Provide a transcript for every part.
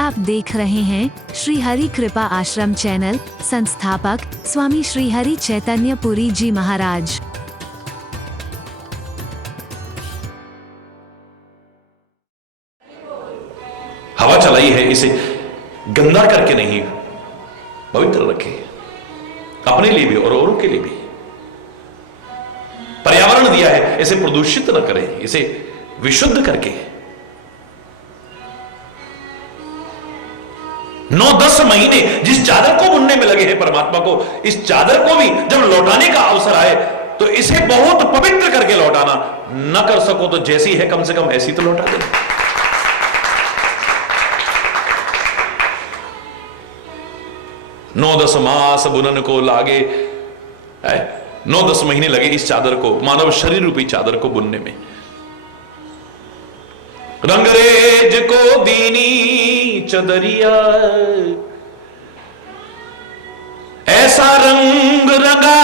आप देख रहे हैं श्री हरि कृपा आश्रम चैनल। संस्थापक स्वामी श्री हरि चैतन्य पुरी जी महाराज। हवा चलाई है, इसे गंदा करके नहीं, पवित्र रखे, अपने लिए भी और औरों के लिए भी। पर्यावरण दिया है, इसे प्रदूषित न करें, इसे विशुद्ध करके 9-10 महीने जिस चादर को बुनने में लगे हैं परमात्मा को, इस चादर को भी जब लौटाने का अवसर आए तो इसे बहुत पवित्र करके लौटाना। न कर सको तो जैसी है कम से कम ऐसी तो लौटा देना। 9-10 मास बुनन को लागे, 9-10 महीने लगे इस चादर को, मानव शरीर रूपी चादर को बुनने में। रंगरेज को दीनी चदरिया, ऐसा रंग रंगा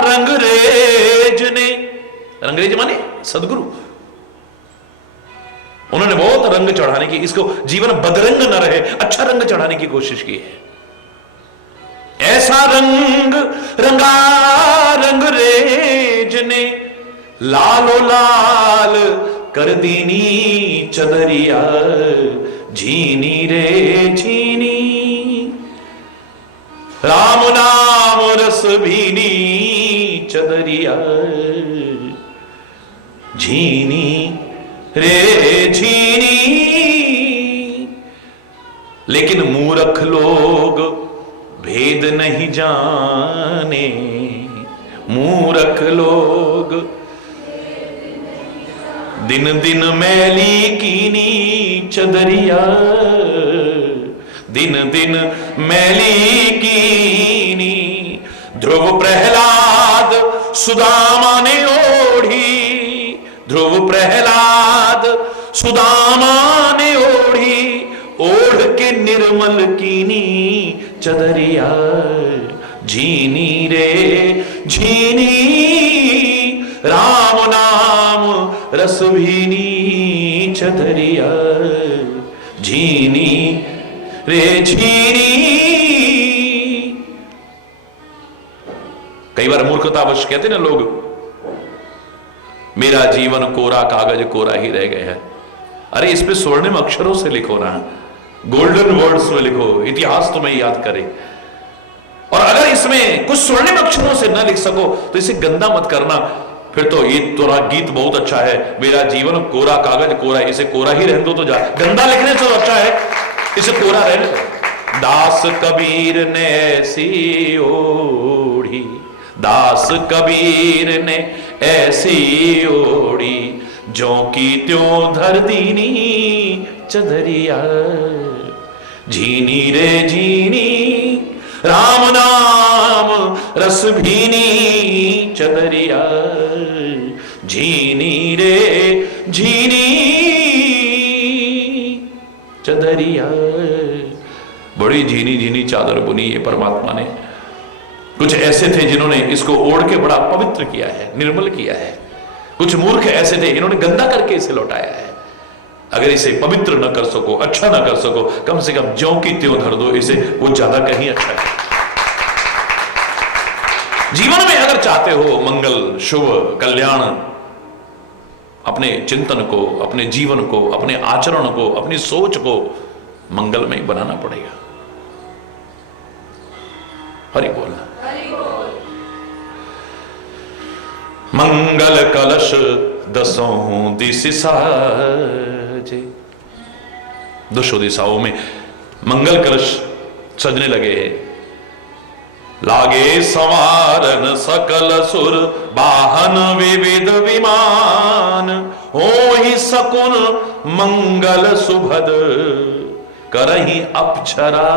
रंगरेज ने। रंगरेज माने सदगुरु। उन्होंने बहुत रंग चढ़ाने की, इसको जीवन बदरंग न रहे, अच्छा रंग चढ़ाने की कोशिश की है। ऐसा रंग रंगा रंगरेज ने, लालो लाल कर दीनी चदरिया, झीनी रे झीनी, राम नाम रस भीनी चदरिया, झीनी रे झीनी। लेकिन मूर्ख लोग भेद नहीं जाने, मूर्ख लोग दिन दिन मैली कीनी चदरिया, दिन दिन मैली कीनी। ध्रुव प्रहलाद सुदामा ने ओढ़ी, ध्रुव प्रहलाद सुदामा ने ओढ़ी, ओढ़ के निर्मल कीनी चदरिया, झीनी रे झीनी, राम नाम रस भीनी चदरिया, झीनी रे झीनी। कई बार मूर्खतावश कहते ना लोग, मेरा जीवन कोरा कागज कोरा ही रह गया है। अरे इस पे स्वर्णिम अक्षरों से लिखो ना, गोल्डन वर्ड्स में लिखो, इतिहास तुम्हें याद करे। और अगर इसमें कुछ स्वर्णिम अक्षरों से न लिख सको तो इसे गंदा मत करना। फिर तो ये तोरा गीत बहुत अच्छा है, मेरा जीवन कोरा कागज कोरा, इसे कोरा ही रहने दो तो जा, गंदा लिखने से अच्छा है इसे कोरा रहने दो। दास कबीर ने ऐसी ओढ़ी, दास कबीर ने ऐसी ओढ़ी, जो की त्यों धर दीनी चदरिया, झीनी रे झीनी, राम नाम रस भीनी चदरिया, झीनी रे झीनी चदरिया। बड़ी झीनी झीनी चादर बुनी ये परमात्मा ने। कुछ ऐसे थे जिन्होंने इसको ओढ़ के बड़ा पवित्र किया है, निर्मल किया है। कुछ मूर्ख ऐसे थे इन्होंने गंदा करके इसे लौटाया है। अगर इसे पवित्र न कर सको, अच्छा न कर सको, कम से कम ज्यों की त्यों धर दो इसे, वो ज्यादा कहीं अच्छा है। जीवन में अगर चाहते हो मंगल, शुभ, कल्याण, अपने चिंतन को, अपने जीवन को, अपने आचरण को, अपनी सोच को मंगलमय बनाना पड़ेगा। हरि बोल। मंगल कलश दसों दिस साजे। दसों दिशाओं में मंगल कलश सजने लगे हैं। लागे संवारन सकल सुर, वाहन विविध विमान, हो ही सकुन मंगल सुभद, करही अप्सरा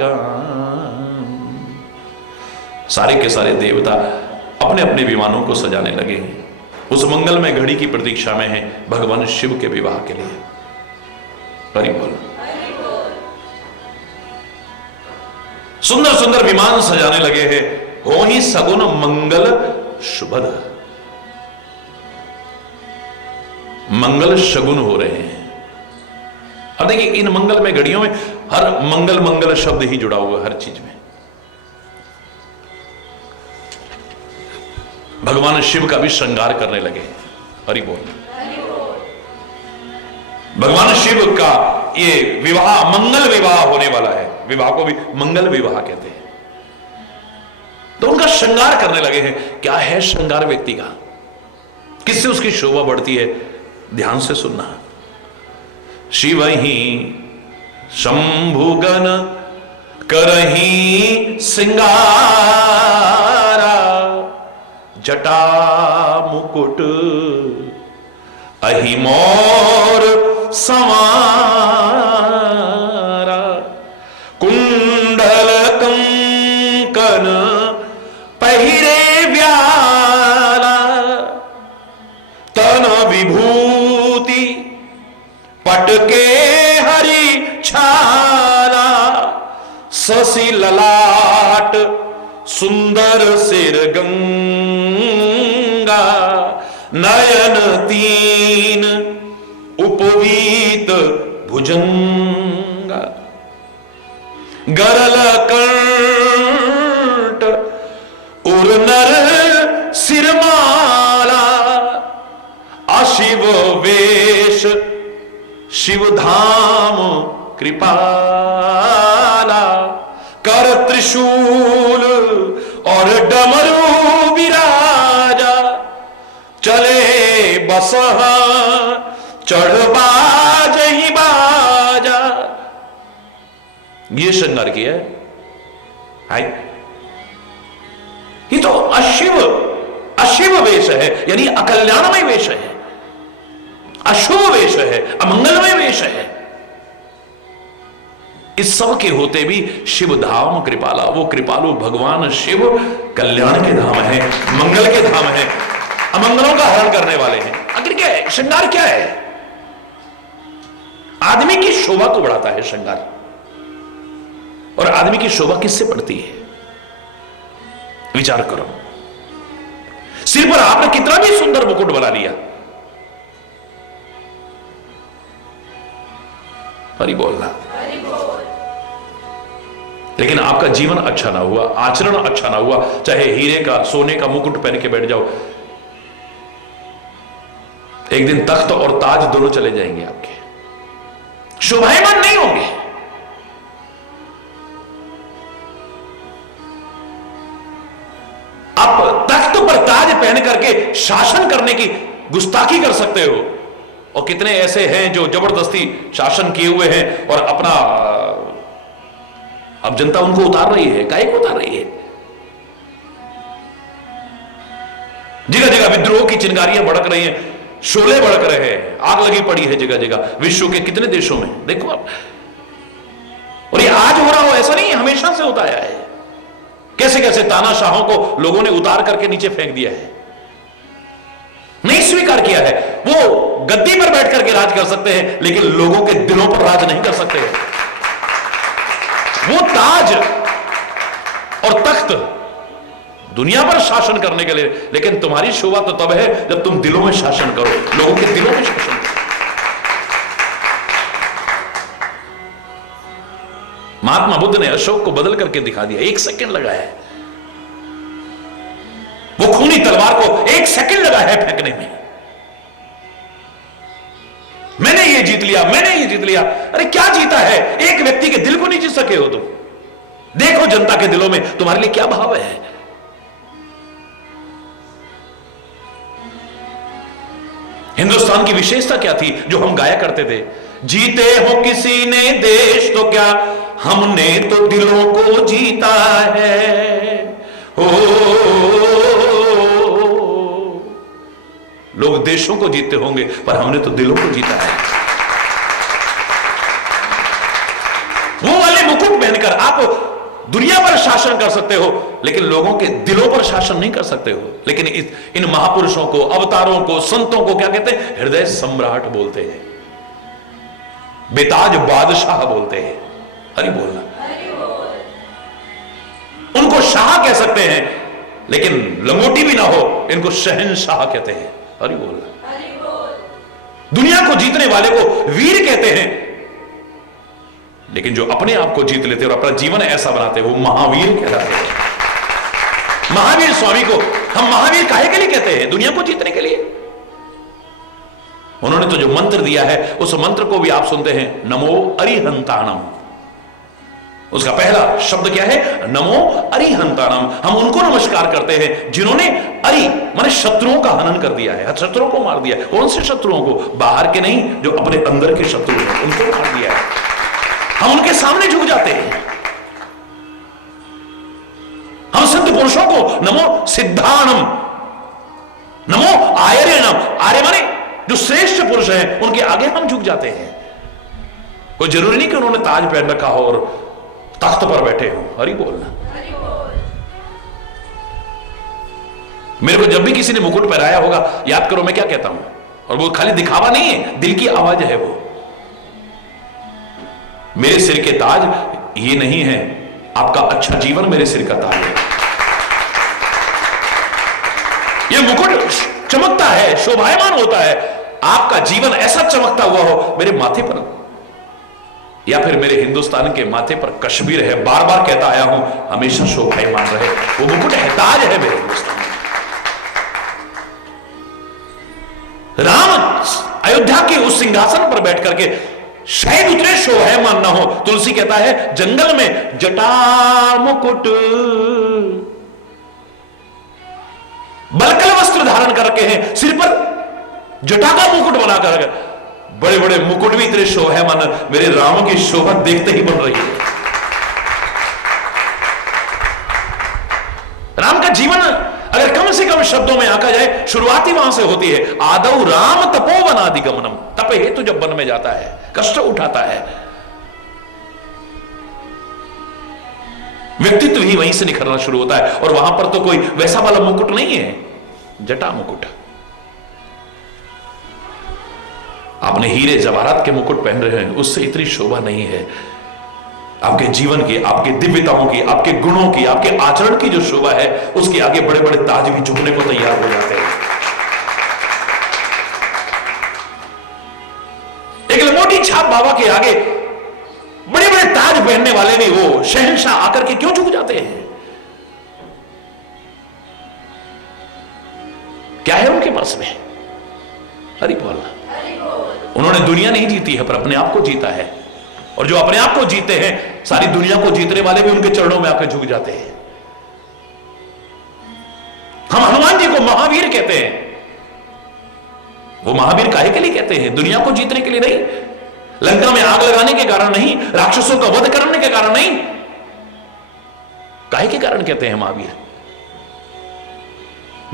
गान। सारे के सारे देवता अपने अपने विमानों को सजाने लगे हैं, उस मंगल में घड़ी की प्रतीक्षा में है भगवान शिव के विवाह के लिए। हरि बोल। सुंदर सुंदर विमान सजाने लगे हैं, हो ही सगुन मंगल शुभद, मंगल शगुन हो रहे हैं। अब देखिए इन मंगलमय घड़ियों में हर मंगल मंगल शब्द ही जुड़ा हुआ हर चीज में। भगवान शिव का भी श्रृंगार करने लगे। हरि बोल। भगवान शिव का ये विवाह मंगल विवाह होने वाला है। विवाह को भी मंगल विवाह कहते हैं। तो उनका श्रृंगार करने लगे हैं। क्या है श्रृंगार व्यक्ति का, किससे उसकी शोभा बढ़ती है? ध्यान से सुनना। शिव ही शंभुगन करही सिंगारा, जटा मुकुट अहि मोर संवारा, कुंडल कंकन पहिरे व्याला, तन विभूति पटके हरि छाला, शशि ललाट सुंदर सिर गंगा, नयन तीन उपवीत भुजंगा, गरल कंठ उर नर सिरमाला, अशिव वेश शिव धाम कृपाला, कर त्रिशूल और डमरू विराजा, चले बसहा चढ़ बाजहि बाजा। ये श्रृंगार किया है। हाय, ये तो अशिव वेश है, यानी अकल्याणमय वेश है, अशुभ वेश है, अमंगलमय वेश है। इस सब के होते भी शिव धाम कृपाला, वो कृपालु भगवान शिव कल्याण के धाम है, मंगल के धाम है, अमंगलों का हरण करने वाले हैं। आखिर क्या है श्रृंगार? क्या है? आदमी की शोभा को बढ़ाता है श्रृंगार। और आदमी की शोभा किससे बढ़ती है? विचार करो। सिर पर आपने कितना भी सुंदर मुकुट बना लिया, हरि बोलना, लेकिन आपका जीवन अच्छा ना हुआ, आचरण अच्छा ना हुआ, चाहे हीरे का सोने का मुकुट पहन के बैठ जाओ, एक दिन तख्त और ताज दोनों चले जाएंगे आपके, शोभायमान नहीं होंगे। आप तख्त पर ताज पहन करके शासन करने की गुस्ताखी कर सकते हो, और कितने ऐसे हैं जो जबरदस्ती शासन किए हुए हैं और अपना, अब जनता उनको उतार रही है। काहे को उतार रही है? जगह जगह विद्रोह की चिंगारियां भड़क रही हैं, शोले भड़क रहे हैं, आग लगी पड़ी है जगह जगह, विश्व के कितने देशों में देखो आप। और ये आज हो रहा हो ऐसा नहीं, हमेशा से होता आया है। कैसे कैसे तानाशाहों को लोगों ने उतार करके नीचे फेंक दिया है, नहीं स्वीकार किया है। वो गद्दी पर बैठ करके राज कर सकते हैं, लेकिन लोगों के दिलों पर राज नहीं कर सकते। वो ताज और तख्त दुनिया पर शासन करने के लिए, लेकिन तुम्हारी शोभा तो तब है जब तुम दिलों में शासन करो, लोगों के दिलों में शासन करो। महात्मा बुद्ध ने अशोक को बदल करके दिखा दिया, 1 सेकंड लगा है। वो खूनी तलवार को 1 सेकंड लगा है फेंकने में। मैंने ये जीत लिया, मैंने ये जीत लिया। अरे क्या जीता है? एक व्यक्ति के दिल को नहीं जीत सके हो तुम। देखो जनता के दिलों में तुम्हारे लिए क्या भाव है। हिंदुस्तान की विशेषता क्या थी जो हम गाया करते थे? जीते हो किसी ने देश तो क्या, हमने तो दिलों को जीता है। हो लोग देशों को जीतते होंगे, पर हमने तो दिलों को जीता है। वो वाले मुकुट पहनकर आप दुनिया पर शासन कर सकते हो, लेकिन लोगों के दिलों पर शासन नहीं कर सकते हो। लेकिन इन महापुरुषों को, अवतारों को, संतों को क्या कहते हैं? हृदय सम्राट बोलते हैं, बेताज बादशाह बोलते हैं। हरि बोलना। उनको शाह कह सकते हैं, लेकिन लंगोटी भी ना हो, इनको शहंशाह कहते हैं। हरि बोलना। दुनिया को जीतने वाले को वीर कहते हैं, लेकिन जो अपने आप को जीत लेते और अपना जीवन ऐसा बनाते वो महावीर कहलाते हैं। महावीर स्वामी को हम महावीर काहे के लिए कहते हैं? दुनिया को जीतने के लिए। उन्होंने तो जो मंत्र दिया है उस मंत्र को भी आप सुनते हैं, नमो अरिहंताणम। उसका पहला शब्द क्या है? नमो अरिहंताणम। हम उनको नमस्कार करते हैं जिन्होंने अरि माने शत्रुओं का हनन कर दिया है, शत्रुओं को मार दिया है। कौन से शत्रुओं को? बाहर के नहीं, जो अपने अंदर के शत्रु हैं उनको मार दिया है। हम उनके सामने झुक जाते हैं। हम सिद्ध पुरुषों को नमो सिद्धाणम, नमो आर्यणम, आर्य माने जो श्रेष्ठ पुरुष हैं उनके आगे हम झुक जाते हैं। कोई जरूरी नहीं कि उन्होंने ताज पहन रखा हो और तख्त पर बैठे हो। हरि बोलना। मेरे को जब भी किसी ने मुकुट पहनाया होगा, याद करो मैं क्या कहता हूं, और वो खाली दिखावा नहीं है, दिल की आवाज है वो। मेरे सिर के ताज ये नहीं है, आपका अच्छा जीवन मेरे सिर का ताज है। ये मुकुट चमकता है, शोभायमान होता है, आपका जीवन ऐसा चमकता हुआ हो मेरे माथे पर, या फिर मेरे हिंदुस्तान के माथे पर कश्मीर है, बार बार कहता आया हूं, हमेशा शोभायमान रहे। वो मुकुट है, ताज है मेरे हिंदुस्तान। राम अयोध्या के उस सिंहासन पर बैठ करके शायद उतने शोभायमान ना हो। तुलसी कहता है जंगल में जटा मुकुट, बलकल वस्त्र धारण करके हैं, सिर पर जटा का मुकुट बनाकर, बड़े बड़े मुकुट भी इतने शोभायमान, मेरे राम की शोभा देखते ही बन रही है। राम का जीवन अगर कम से कम शब्दों में आका जाए, शुरुआती वहां से होती है, आदौ राम तपोवनादिगमनम। तप हेतु जब वन में जाता है, कष्ट उठाता है, व्यक्तित्व ही वहीं से निखरना शुरू होता है। और वहां पर तो कोई वैसा वाला मुकुट नहीं है, जटा मुकुट। आपने हीरे जवाहरात के मुकुट पहन रहे हैं, उससे इतनी शोभा नहीं है। आपके जीवन की, आपके दिव्यताओं की, आपके गुणों की, आपके आचरण की जो शोभा है, उसके आगे बड़े बड़े ताज भी झुकने को तैयार हो जाते हैं। एक लंगोटी छाप बाबा के आगे बड़े बड़े ताज पहनने वाले भी वो शहंशाह आकर के क्यों झुक जाते हैं? क्या है उनके पास में? हरि बोलना। उन्होंने दुनिया नहीं जीती है, पर अपने आप को जीता है। और जो अपने आप को जीते हैं, सारी दुनिया को जीतने वाले भी उनके चरणों में आकर झुक जाते हैं। हम हनुमान जी को महावीर कहते हैं। वो महावीर काहे के लिए कहते हैं? दुनिया को जीतने के लिए नहीं, लंका में आग लगाने के कारण नहीं, राक्षसों का वध करने के कारण नहीं। काहे के कारण कहते हैं महावीर?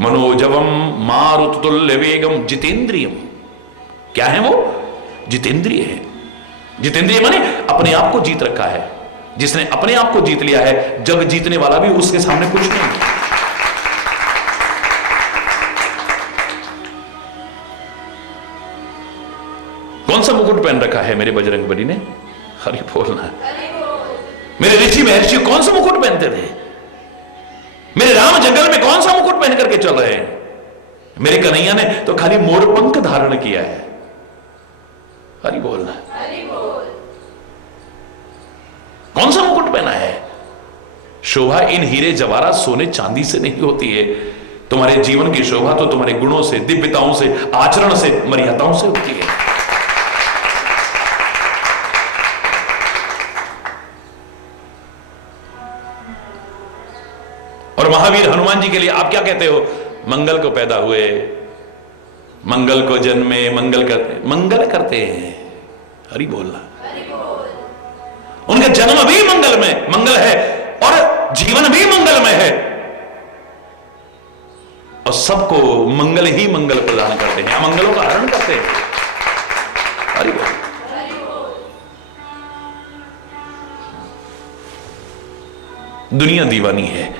मनोजवम मारुतुल्य वेगम जितेंद्रियम। क्या है वो? जितेंद्रिय है। जितेंद्रिय माने अपने आप को जीत रखा है। जिसने अपने आप को जीत लिया है, जग जीतने वाला भी उसके सामने कुछ नहीं। कौन सा मुकुट पहन रखा है मेरे बजरंगबली ने? हरि बोलना। मेरे ऋषि महर्षि कौन सा मुकुट पहनते थे? मेरे राम जंगल में कौन सा मुकुट पहन करके चल रहे हैं? मेरे कन्हैया ने तो खाली मोरपंख धारण किया है। हरि बोलना। कौन सा मुकुट पहना है? शोभा इन हीरे जवाहरात सोने चांदी से नहीं होती है। तुम्हारे जीवन की शोभा तो तुम्हारे गुणों से, दिव्यताओं से, आचरण से, मर्यादाओं से होती है। और महावीर हनुमान जी के लिए आप क्या कहते हो? मंगल को पैदा हुए, मंगल को जन्मे, मंगल करते हैं। हरि बोलना। उनका जन्म भी मंगल में मंगल है और जीवन भी मंगल में है, और सबको मंगल ही मंगल प्रदान करते हैं, अमंगलों का हरण करते हैं। हरि बोल। दुनिया दीवानी है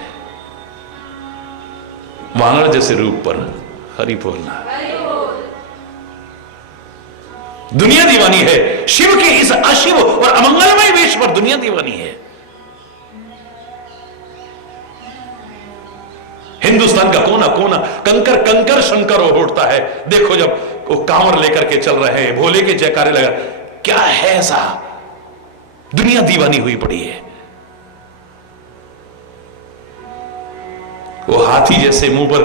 वानर जैसे रूप पर। हरि बोलना। दुनिया दीवानी है शिव के इस अशिव और अमंगलमय वेश पर। दुनिया दीवानी है। हिंदुस्तान का कोना कोना कंकर कंकर शंकर उठता है। देखो जब वो कांवर लेकर के चल रहे हैं, भोले के जयकारे लगा, क्या है ऐसा दुनिया दीवानी हुई पड़ी है। वो हाथी जैसे मुंह पर,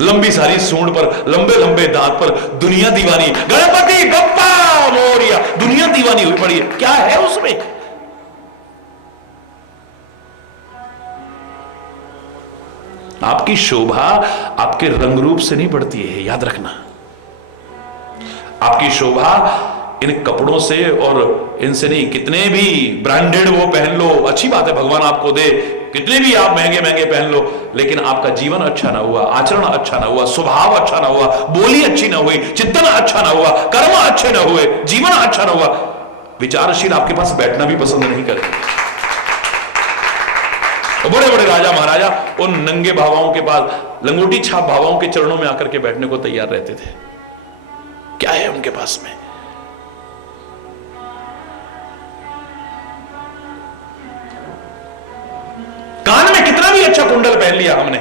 लंबी सारी सूंड पर, लंबे लंबे दांत पर दुनिया दीवानी, गणपति गप्पा मोरिया, दुनिया दीवानी हुई पड़ी है। क्या है उसमें? आपकी शोभा आपके रंग रूप से नहीं बढ़ती है, याद रखना। आपकी शोभा इन कपड़ों से और इनसे नहीं। कितने भी ब्रांडेड वो पहन लो, अच्छी बात है, भगवान आपको दे, कितने भी आप महंगे महंगे पहन लो, लेकिन आपका जीवन अच्छा ना हुआ, आचरण अच्छा ना हुआ, स्वभाव अच्छा ना हुआ, बोली अच्छी ना हुई, चिंतन अच्छा ना हुआ, कर्म अच्छे ना हुए, जीवन अच्छा ना हुआ, विचारशील आपके पास बैठना भी पसंद नहीं करते। बड़े बड़े राजा महाराजा उन नंगे भावाओं के पास, लंगोटी छाप भावाओं के चरणों में आकर के बैठने को तैयार रहते थे। क्या है उनके पास में? कान में कितना भी अच्छा कुंडल पहन लिया हमने,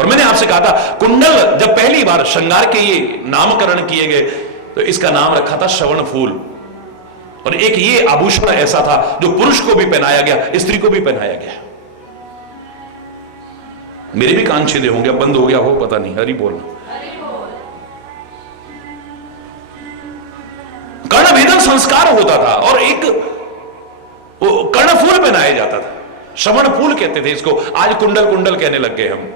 और मैंने आपसे कहा था कुंडल जब पहली बार श्रृंगार के ये नामकरण किए गए तो इसका नाम रखा था श्रवण फूल। और एक ये आभूषण ऐसा था जो पुरुष को भी पहनाया गया, स्त्री को भी पहनाया गया। मेरे भी कान छिदे होंगे, अब बंद हो गया हो पता नहीं, हरि बोलना। कर्णभेदन संस्कार होता था और एक कर्णफूल पहनाया जाता था, श्रवण फूल कहते थे इसको, आज कुंडल कुंडल कहने लग गए हम।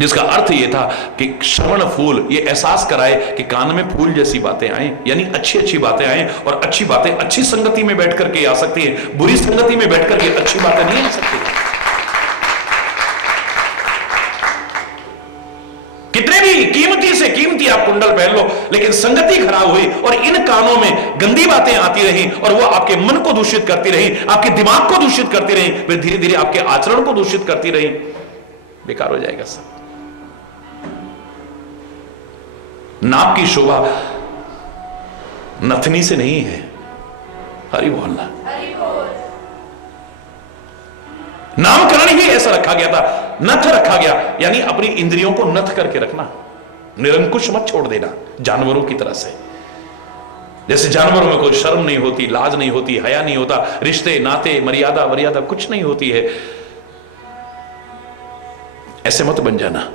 जिसका अर्थ यह था कि श्रवण फूल ये एहसास कराए कि कान में फूल जैसी बातें आए, यानी अच्छी अच्छी बातें आए, और अच्छी बातें अच्छी संगति में बैठ करके आ सकती है, बुरी संगति में बैठ करके अच्छी बातें नहीं आ सकती। कितने भी कीमती से कीमती आप कुंडल पहन लो, लेकिन संगति खराब हुई और इन कानों में गंदी बातें आती रही और वो आपके मन को दूषित करती रही, आपके दिमाग को दूषित करती रही, फिर धीरे धीरे आपके आचरण को दूषित करती रही, बेकार हो जाएगा सब। नाक की शोभा नथनी से नहीं है, हरि बोलना। नामकरण ही ऐसा रखा गया था, नथ रखा गया, यानी अपनी इंद्रियों को नथ करके रखना, निरंकुश मत छोड़ देना जानवरों की तरह से। जैसे जानवरों में कोई शर्म नहीं होती, लाज नहीं होती, हया नहीं होता, रिश्ते नाते मर्यादा मर्यादा कुछ नहीं होती है, ऐसे मत बन जाना।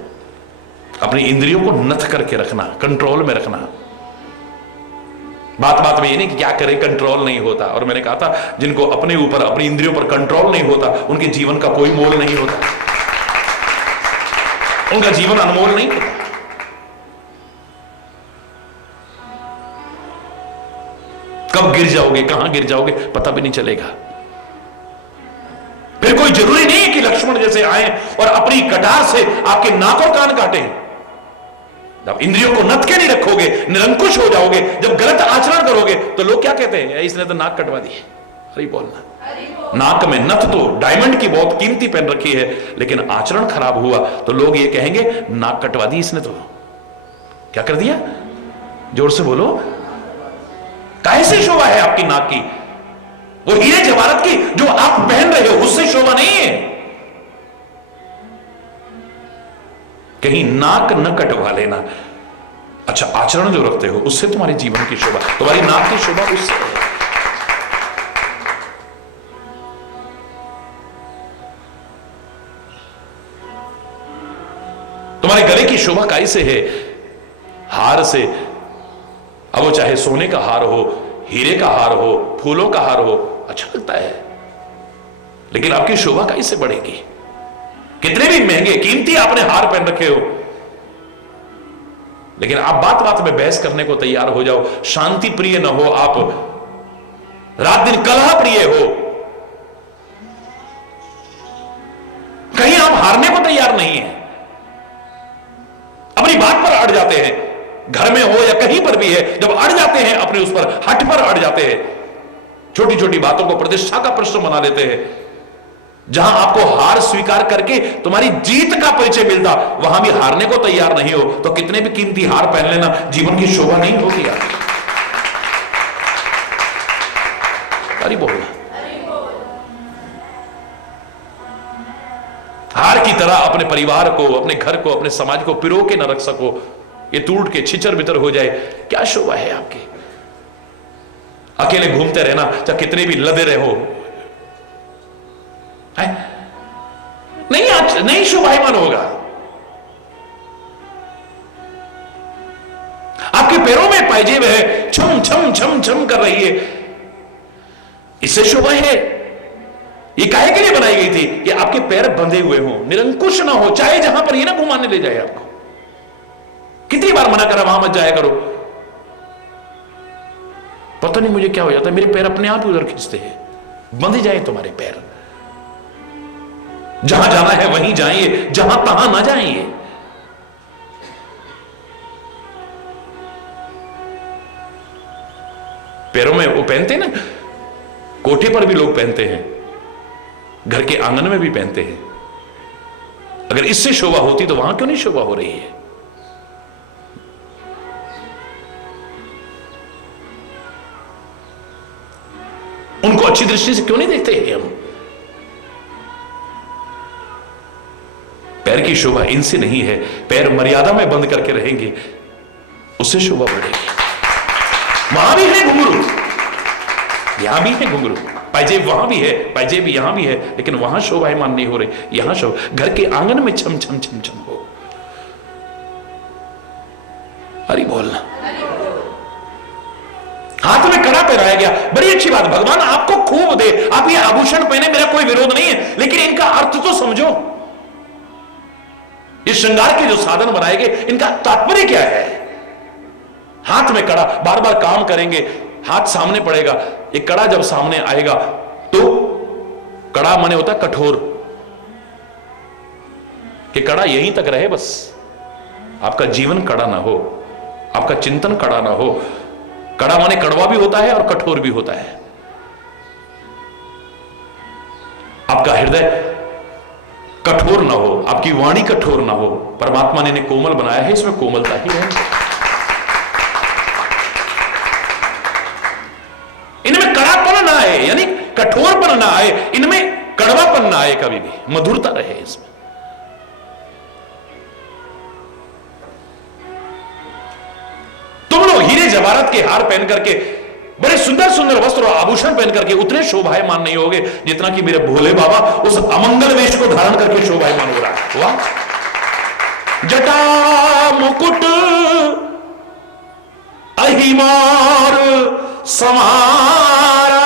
अपनी इंद्रियों को नथ करके रखना, कंट्रोल में रखना। बात बात में ये नहीं कि क्या करें, कंट्रोल नहीं होता। और मैंने कहा था जिनको अपने ऊपर, अपनी इंद्रियों पर कंट्रोल नहीं होता, उनके जीवन का कोई मोल नहीं होता, उनका जीवन अनमोल नहीं होता। कब गिर जाओगे, कहां गिर जाओगे, पता भी नहीं चलेगा। फिर कोई जरूरी नहीं है कि लक्ष्मण जैसे आए और अपनी कटार से आपके नाक और कान काटे। जब इंद्रियों को नथ के नहीं रखोगे, निरंकुश हो जाओगे, जब गलत आचरण करोगे तो लोग क्या कहते हैं, इसने तो नाक कटवा दी। हरि बोलना। नाक में नथ तो डायमंड की बहुत कीमती पहन रखी है, लेकिन आचरण खराब हुआ तो लोग ये कहेंगे नाक कटवा दी इसने, तो क्या कर दिया, जोर से बोलो। कैसे शोभा है आपकी नाक की? वो हीरे जवाहरात की जो आप पहन रहे हो उससे शोभा नहीं है। कहीं नाक न कटवा लेना। अच्छा आचरण जो रखते हो उससे तुम्हारे जीवन की शोभा, तुम्हारी नाक की शोभा उससे है। तुम्हारे गले की शोभा कैसे है? हार से। अब वो चाहे सोने का हार हो, हीरे का हार हो, फूलों का हार हो, अच्छा लगता है, लेकिन आपकी शोभा कैसे बढ़ेगी? कितने भी महंगे कीमती आपने हार पहन रखे हो, लेकिन आप बात बात में बहस करने को तैयार हो जाओ, शांति प्रिय न हो आप, रात दिन कलह प्रिय हो, कहीं आप हारने को तैयार नहीं है, अपनी बात पर अड़ जाते हैं, घर में हो या कहीं पर भी है, जब अड़ जाते हैं अपने उस पर हट पर अड़ जाते हैं, छोटी छोटी बातों को प्रतिष्ठा का प्रश्न बना देते हैं। जहां आपको हार स्वीकार करके तुम्हारी जीत का परिचय मिलता, वहां भी हारने को तैयार नहीं हो, तो कितने भी कीमती हार पहन लेना, जीवन की शोभा नहीं होगी यार। हरि बोल। हार की तरह अपने परिवार को, अपने घर को, अपने समाज को पिरो के न रख सको, ये टूट के छिचर बितर हो जाए, क्या शोभा है आपकी? अकेले घूमते रहना, चाहे कितने भी लदे रहो, नहीं शोभायमान होगा। आपके पैरों में पायजेब है, छम छम छम छम कर रही है, इससे शोभा है? ये काहे के लिए बनाई गई थी? कि आपके पैर बंधे हुए हों, निरंकुश ना हो, चाहे जहां पर ये ना घुमाने ले जाए आपको। कितनी बार मना करा वहां मत जाया करो, पता नहीं मुझे क्या हो जाता है, मेरे पैर अपने आप ही उधर खींचते हैं। बंधे जाए तुम्हारे पैर, जहां जाना है वहीं जाइए, जहां तहां ना जाइए। पैरों में वो पहनते ना, कोठे पर भी लोग पहनते हैं, घर के आंगन में भी पहनते हैं। अगर इससे शोभा होती तो वहां क्यों नहीं शोभा हो रही है? उनको अच्छी दृष्टि से क्यों नहीं देखते हैं हम? पैर की शोभा इनसे नहीं है, पैर मर्यादा में बंद करके रहेंगे, उससे शोभा बढ़ेगी। वहां भी है घुंघरू, यहां भी है घुंघरू, पायजेब वहां भी है, पायजेब यहां भी है, लेकिन वहां शोभायमान नहीं हो रही, यहां शोभा। घर के आंगन में छम छम छम छम हो। हरि बोलना। हाथ में कड़ा पहनाया गया, बड़ी अच्छी बात, भगवान आपको खूब दे, आप ये आभूषण पहने, मेरा कोई विरोध नहीं है, लेकिन इनका अर्थ तो समझो। इस श्रृंगार के जो साधन बनाए गए, इनका तात्पर्य क्या है? हाथ में कड़ा, बार बार काम करेंगे, हाथ सामने पड़ेगा, एक कड़ा जब सामने आएगा तो कड़ा माने होता कठोर, कि कड़ा यहीं तक रहे, बस आपका जीवन कड़ा ना हो, आपका चिंतन कड़ा ना हो। कड़ा माने कड़वा भी होता है और कठोर भी होता है। आपका हृदय कठोर ना हो, आपकी वाणी कठोर ना हो। परमात्मा ने इन्हें कोमल बनाया है, इसमें कोमलता ही है। इनमें कड़ापन ना आए, यानी कठोरपन ना आए, इनमें कड़वापन ना आए, कभी भी मधुरता रहे इसमें। तुम लोग हीरे जवाहरात के हार पहन करके, बड़े सुंदर सुंदर वस्त्र और आभूषण पहन करके उतने शोभायमान नहीं होगे जितना कि मेरे भोले बाबा उस अमंगल वेश को धारण करके शोभायमान हो रहा है। वाह! जटा मुकुट अहिमार समारा,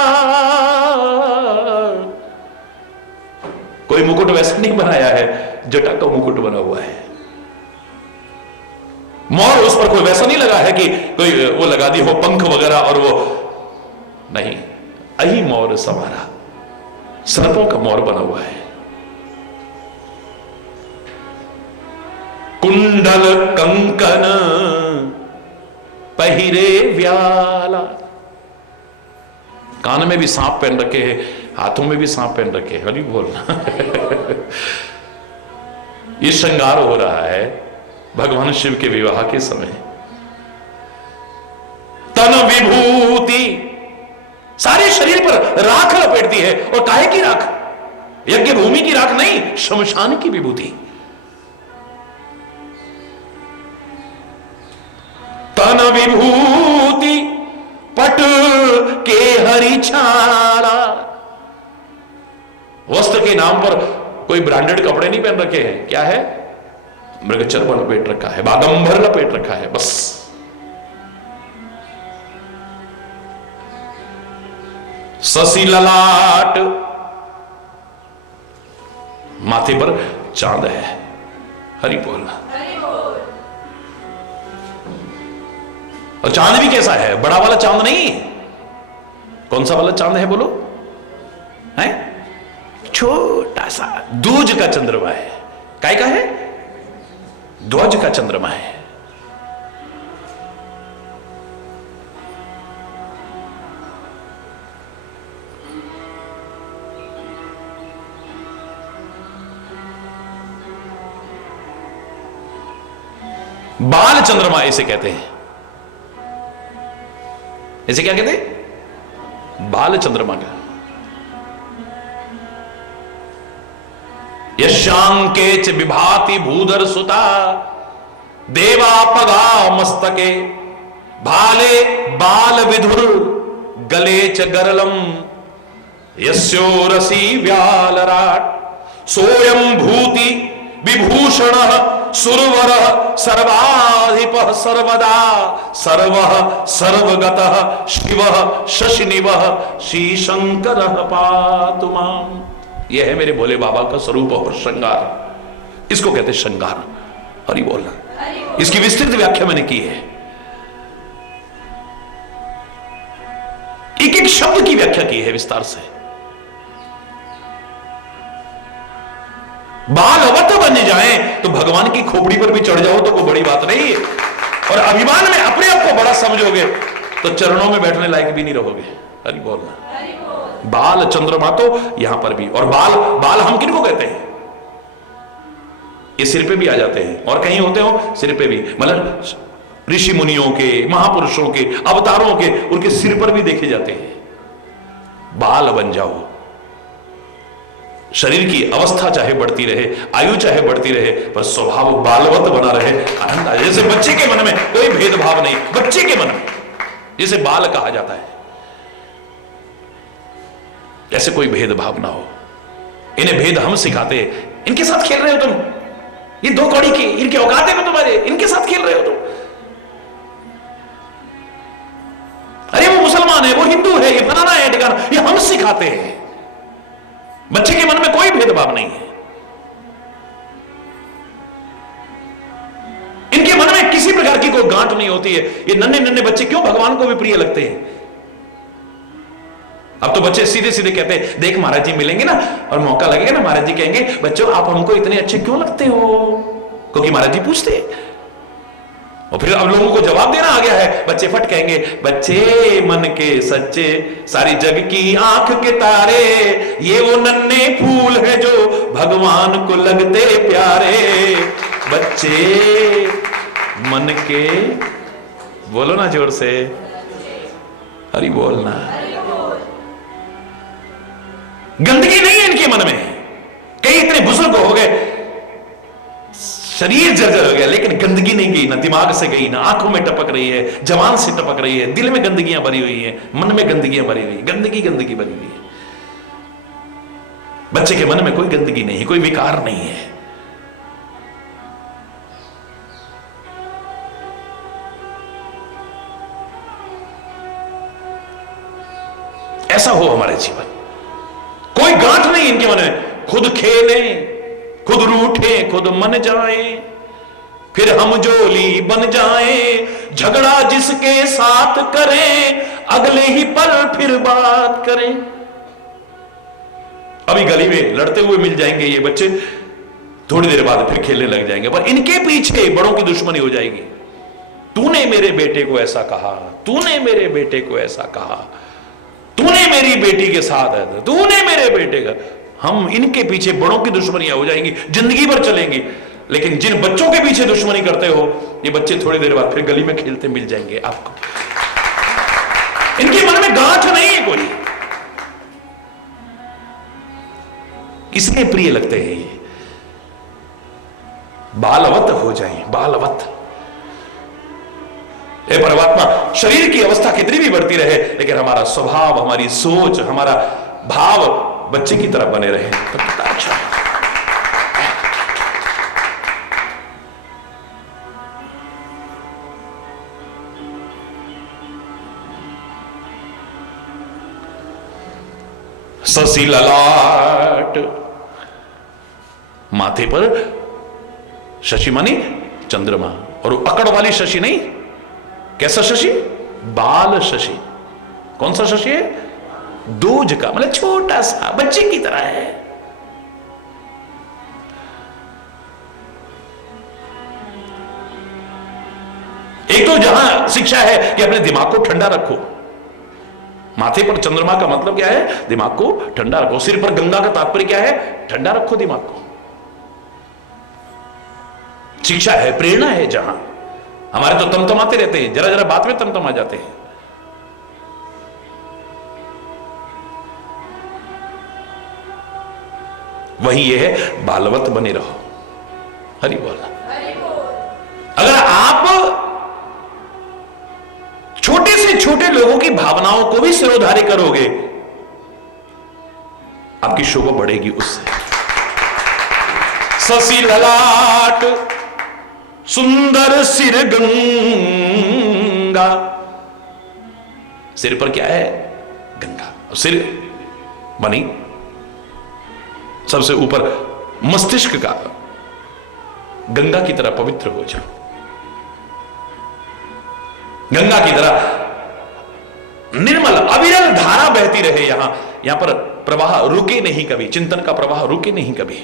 कोई मुकुट वैसा नहीं बनाया है, जटा का मुकुट बना हुआ है। मोर उस पर कोई वैसा नहीं लगा है कि कोई वो लगा दी हो पंख वगैरह, और वो नहीं, अही मोर समारा, सर्पों का मोर बना हुआ है। कुंडल कंकन पहिरे व्याला, कान में भी सांप पहन रखे हैं, हाथों में भी सांप पहन रखे हैं। हरि बोलना। ये श्रृंगार हो रहा है भगवान शिव के विवाह के समय। तन विभूति, सारे शरीर पर राख लपेटती है, और काहे की राख? यज्ञ भूमि की राख नहीं, शमशान की विभूति। तन विभूति पट के हरि छाला, वस्त्र के नाम पर कोई ब्रांडेड कपड़े नहीं पहन रखे हैं। क्या है? मृगचर्म लपेट रखा है, बागंबर लपेट रखा है, बस। शशि ललाट, माथे पर चांद है। हरि बोलना। और चांद भी कैसा है? बड़ा वाला चांद नहीं। कौन सा वाला चांद है बोलो? है छोटा सा दूज का चंद्रमा है। काय का है? ध्वज का चंद्रमा है। बाल चंद्रमा इसे कहते हैं। इसे क्या कहते हैं? बाल चंद्रमा का। यशांके च विभाति भूधर सुता देवा पगा मस्तके भाले बाल विधुर गले च गरलम यस्योरसी व्यालराट सोयम भूति विभूषण सुरवर सर्वाधिप सर्वदा सर्व सर्वगत शिव शशिनिव श्री शंकर पातु माम। यह है मेरे भोले बाबा का स्वरूप और श्रृंगार, इसको कहते श्रृंगार। हरि बोलना। इसकी विस्तृत व्याख्या मैंने की है, एक एक शब्द की व्याख्या की है विस्तार से। बाल अवत बन जाए तो भगवान की खोपड़ी पर भी चढ़ जाओ तो कोई बड़ी बात नहीं है, और अभिमान में अपने आप को बड़ा समझोगे तो चरणों में बैठने लायक भी नहीं रहोगे। हरि बोलना। बाल चंद्रमा तो यहां पर भी, और बाल बाल हम किनको कहते हैं? ये सिर पे भी आ जाते हैं, और कहीं होते हो सिर पे भी, मतलब ऋषि मुनियों के, महापुरुषों के, अवतारों के, उनके सिर पर भी देखे जाते हैं। बाल बन जाओ, शरीर की अवस्था चाहे बढ़ती रहे, आयु चाहे बढ़ती रहे, पर स्वभाव बालवत बना रहे, आनंद आए। जैसे बच्चे के मन में कोई भेदभाव नहीं, बच्चे के मन में जिसे बाल कहा जाता है, ऐसे कोई भेदभाव ना हो। इन्हें भेद हम सिखाते हैं। इनके साथ खेल रहे हो तुम, ये दो कौड़ी की, इनके औकात है तुम्हारे, इनके साथ खेल रहे हो तुम। अरे वो मुसलमान है, वो हिंदू है, ये फलाना है ठिकाना, ये हम सिखाते हैं। बच्चे के मन में कोई भेदभाव नहीं है। इनके मन में किसी प्रकार की कोई गांठ नहीं होती है। ये नन्हे नन्हे बच्चे क्यों भगवान को भी प्रिय लगते हैं? अब तो बच्चे सीधे सीधे कहते हैं, देख महाराज जी मिलेंगे ना, और मौका लगेगा ना, महाराज जी कहेंगे बच्चों आप हमको इतने अच्छे क्यों लगते हो, क्योंकि महाराज जी पूछते हैं। और फिर अब लोगों को जवाब देना आ गया है, बच्चे फट कहेंगे, बच्चे मन के सच्चे, सारी जग की आंख के तारे, ये वो नन्हे फूल है जो भगवान को लगते प्यारे। बच्चे मन के, बोलो ना जोर से, हरि बोलना। गंदगी नहीं है इनके मन में। कई इतने बुजुर्ग हो गए, शरीर जर्जर हो गया, लेकिन गंदगी नहीं गई, ना दिमाग से गई, ना आंखों में टपक रही है, जवान से टपक रही है, दिल में गंदगियां भरी हुई है, मन में गंदगियां भरी हुई, गंदगी गंदगी भरी हुई है। बच्चे के मन में कोई गंदगी नहीं, कोई विकार नहीं है। ऐसा हो हमारे जीवन, कोई गांठ नहीं इनके मन में। खुद खेले, खुद रूठे, खुद मन जाए, फिर हम जोली बन जाए, झगड़ा जिसके साथ करें, अगले ही पल फिर बात करें। अभी गली में लड़ते हुए मिल जाएंगे ये बच्चे, थोड़ी देर बाद फिर खेलने लग जाएंगे, पर इनके पीछे बड़ों की दुश्मनी हो जाएगी। तूने मेरे बेटे को ऐसा कहा, तूने मेरे बेटे को ऐसा कहा, तूने मेरी बेटी के साथ है, तूने मेरे बेटे का। हम इनके पीछे बड़ों की दुश्मनियां हो जाएंगी, जिंदगी भर चलेंगी। लेकिन जिन बच्चों के पीछे दुश्मनी करते हो, ये बच्चे थोड़ी देर बाद फिर गली में खेलते मिल जाएंगे आपको। इनके मन में गांठ नहीं है कोई, इसलिए प्रिय लगते हैं ये। बालवत हो जाए, बालवत। हे परमात्मा, शरीर की अवस्था कितनी भी बढ़ती रहे, लेकिन हमारा स्वभाव, हमारी सोच, हमारा भाव बच्चे की तरफ बने रहे तो कितना अच्छा है। शशि ललाट, माथे पर शशि मानी चंद्रमा, और वो अकड़ वाली शशि नहीं। कैसा शशि? बाल शशि। कौन सा शशि है? दूज का, मतलब छोटा सा, बच्चे की तरह है। एक तो जहां शिक्षा है कि अपने दिमाग को ठंडा रखो। माथे पर चंद्रमा का मतलब क्या है? दिमाग को ठंडा रखो। सिर पर गंगा का तात्पर्य क्या है? ठंडा रखो दिमाग को। शिक्षा है, प्रेरणा है। जहां हमारे तो तमतमाते रहते हैं, जरा जरा बात में तमतमा जाते हैं। वही ये है, बालवत बने रहो। हरि बोल। अगर आप छोटे से छोटे लोगों की भावनाओं को भी सिरोधार्य करोगे, आपकी शोभा बढ़ेगी उससे। ससी ललाट सुंदर सिर गंगा, सिर पर क्या है? गंगा। सिर बनी सबसे ऊपर मस्तिष्क का, गंगा की तरह पवित्र हो जाओ, गंगा की तरह निर्मल अविरल धारा बहती रहे। यहां पर प्रवाह रुके नहीं कभी, चिंतन का प्रवाह रुके नहीं कभी।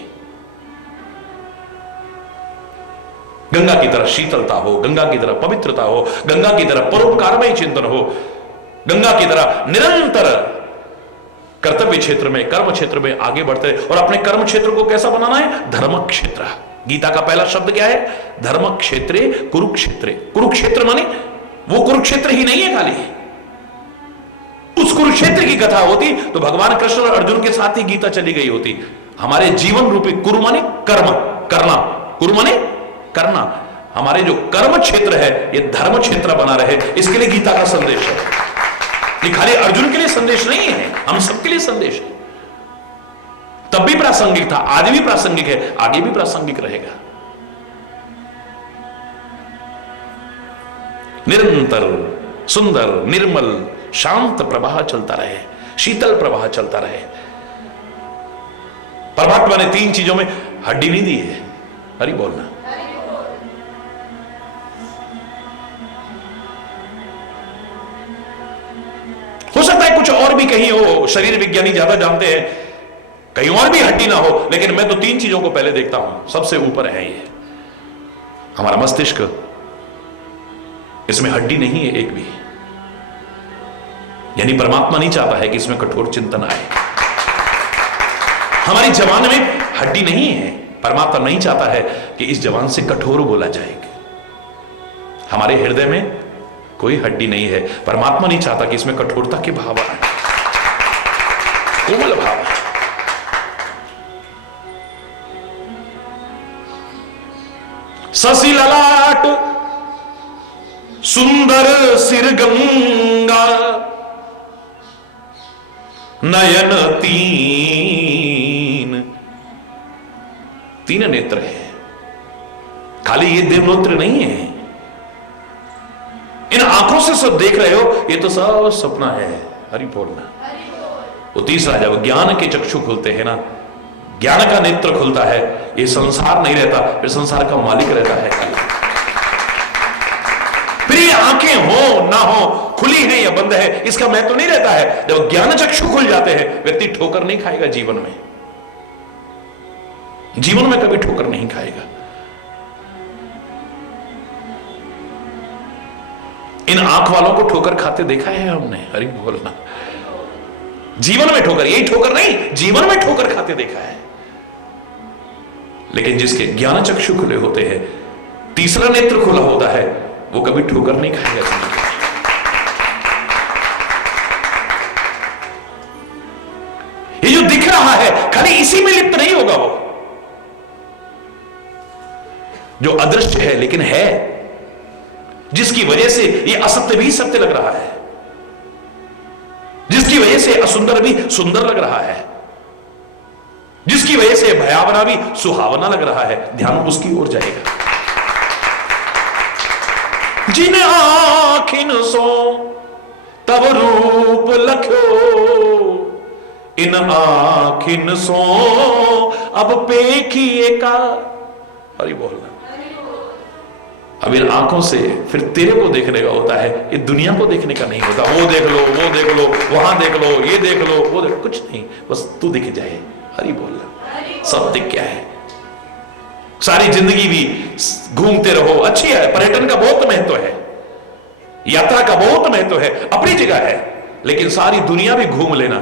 गंगा की तरह शीतलता हो, गंगा की तरह पवित्रता हो, गंगा की तरह परोपकारमय चिंतन हो, गंगा की तरह निरंतर कर्तव्य क्षेत्र में, कर्म क्षेत्र में आगे बढ़ते। और अपने कर्म क्षेत्र को कैसा बनाना है? धर्म क्षेत्र। गीता का पहला शब्द क्या है? धर्म क्षेत्रे कुरुक्षेत्रे। कुरुक्षेत्र माने वो कुरुक्षेत्र ही नहीं है खाली, उस कुरुक्षेत्र की कथा होती तो भगवान कृष्ण और अर्जुन के साथ ही गीता चली गई होती। हमारे जीवन रूपी कुरु माने कर्म करना, कुरु माने करना। हमारे जो कर्म क्षेत्र है ये धर्म क्षेत्र बना रहे, इसके लिए गीता का संदेश है। ये खाली अर्जुन के लिए संदेश नहीं है, हम सबके लिए संदेश है। तब भी प्रासंगिक था, आज भी प्रासंगिक है, आगे भी प्रासंगिक रहेगा। निरंतर सुंदर निर्मल शांत प्रवाह चलता रहे, शीतल प्रवाह चलता रहे। परमात्मा ने तीन चीजों में हड्डी नहीं दी है। हरि बोलना। हो सकता है कुछ और भी कहीं हो, शरीर विज्ञानी ज्यादा जानते हैं, कहीं और भी हड्डी ना हो, लेकिन मैं तो तीन चीजों को पहले देखता हूं। सबसे ऊपर है ये हमारा मस्तिष्क, इसमें हड्डी नहीं है एक भी। यानी परमात्मा नहीं चाहता है कि इसमें कठोर चिंतन आए। हमारी जबान में हड्डी नहीं है, परमात्मा नहीं चाहता है कि इस जबान से कठोर बोला जाएगा। हमारे हृदय में कोई हड्डी नहीं है, परमात्मा नहीं चाहता कि इसमें कठोरता के भाव आए, कोमल भाव है। ससी ललाट सुंदर सिर गंगा, नयन तीन नेत्र है। खाली ये देवनेत्र नहीं है, इन आंखों से सब देख रहे हो, ये तो सब सपना है। हरि बोलना। वो तीसरा जब ज्ञान के चक्षु खुलते हैं ना, ज्ञान का नेत्र खुलता है, ये संसार नहीं रहता, फिर संसार का मालिक रहता है। फिर ये आंखें हो ना हो, खुली है या बंद है, इसका मैं तो नहीं रहता है। जब ज्ञान चक्षु खुल जाते हैं, व्यक्ति ठोकर नहीं खाएगा जीवन में, जीवन में कभी ठोकर नहीं खाएगा। इन आंख वालों को ठोकर खाते देखा है हमने। हरि बोलना। जीवन में ठोकर, यही ठोकर नहीं, जीवन में ठोकर खाते देखा है। लेकिन जिसके ज्ञान चक्षु खुले होते हैं, तीसरा नेत्र खुला होता है, वो कभी ठोकर नहीं खाएगा जिंदगी। ये जो दिख रहा है खाली इसी में लिप्त नहीं होगा। वो जो अदृश्य है लेकिन है, जिसकी वजह से ये असत्य भी सत्य लग रहा है, जिसकी वजह से असुंदर भी सुंदर लग रहा है, जिसकी वजह से भयावना भी सुहावना लग रहा है, ध्यान उसकी ओर जाएगा। जिन आखिन सो तब रूप लख्यो, इन आखिन सो अब पेखिए का। हरि बोलना। अब इन आंखों से फिर तेरे को देखने का होता है, ये दुनिया को देखने का नहीं होता। वो देख लो, वो देख लो, वहां देख लो, ये देख लो, वो देख, कुछ नहीं, बस तू दिख जाए। हरि बोलना। सब दिख क्या है, सारी जिंदगी भी घूमते रहो, अच्छी है। पर्यटन का बहुत महत्व है, यात्रा का बहुत महत्व है, अपनी जगह है, लेकिन सारी दुनिया भी घूम लेना,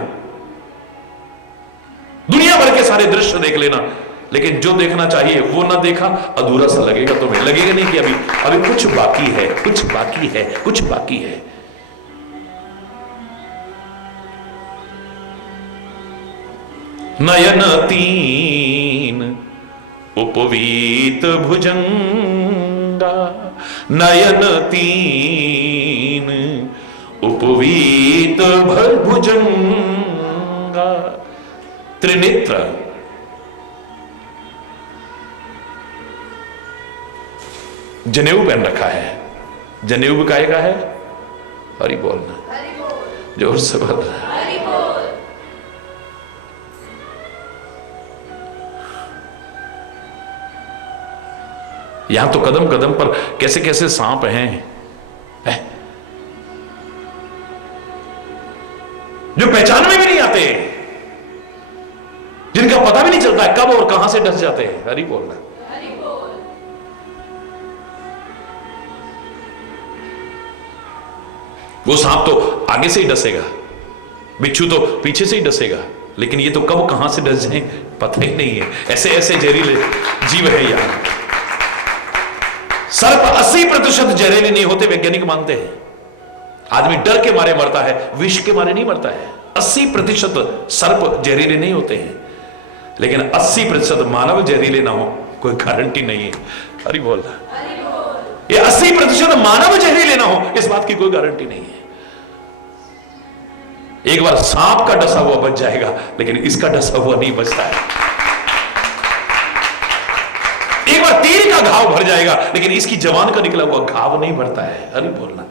दुनिया भर के सारे दृश्य देख लेना, लेकिन जो देखना चाहिए वो ना देखा, अधूरा सा लगेगा तुम्हें। लगेगा नहीं कि अभी कुछ बाकी है, कुछ बाकी है, कुछ बाकी है। नयन तीन उपवीत भुजंग, नयन तीन उपवीत भुजंगा। त्रिनेत्र, जनेऊ पहन रखा है। जनेऊ काय का है? हरि बोलना, जोर से बोलना। यहां तो कदम कदम पर कैसे कैसे सांप हैं, जो पहचान में भी नहीं आते, जिनका पता भी नहीं चलता है कब और कहां से डस जाते हैं। हरि बोलना। वो सांप तो आगे से ही डसेगा, बिच्छू तो पीछे से ही डसेगा, लेकिन ये तो कब कहां से डस जाए पता ही नहीं है। ऐसे ऐसे जहरीले जीव है यार। सर्प 80% जहरीले नहीं होते, वैज्ञानिक मानते हैं। आदमी डर के मारे मरता है, विष के मारे नहीं मरता है। 80% सर्प जहरीले नहीं होते हैं, लेकिन 80% मानव जहरीले ना हो कोई गारंटी नहीं है। अरे बोल, ये 80% मानव जहरीले ना हो इस बात की कोई गारंटी नहीं है। एक बार सांप का डसा हुआ बच जाएगा, लेकिन इसका डसा हुआ नहीं बचता है। एक बार तीर का घाव भर जाएगा, लेकिन इसकी जवान का निकला हुआ घाव नहीं भरता है। अरे बोलना।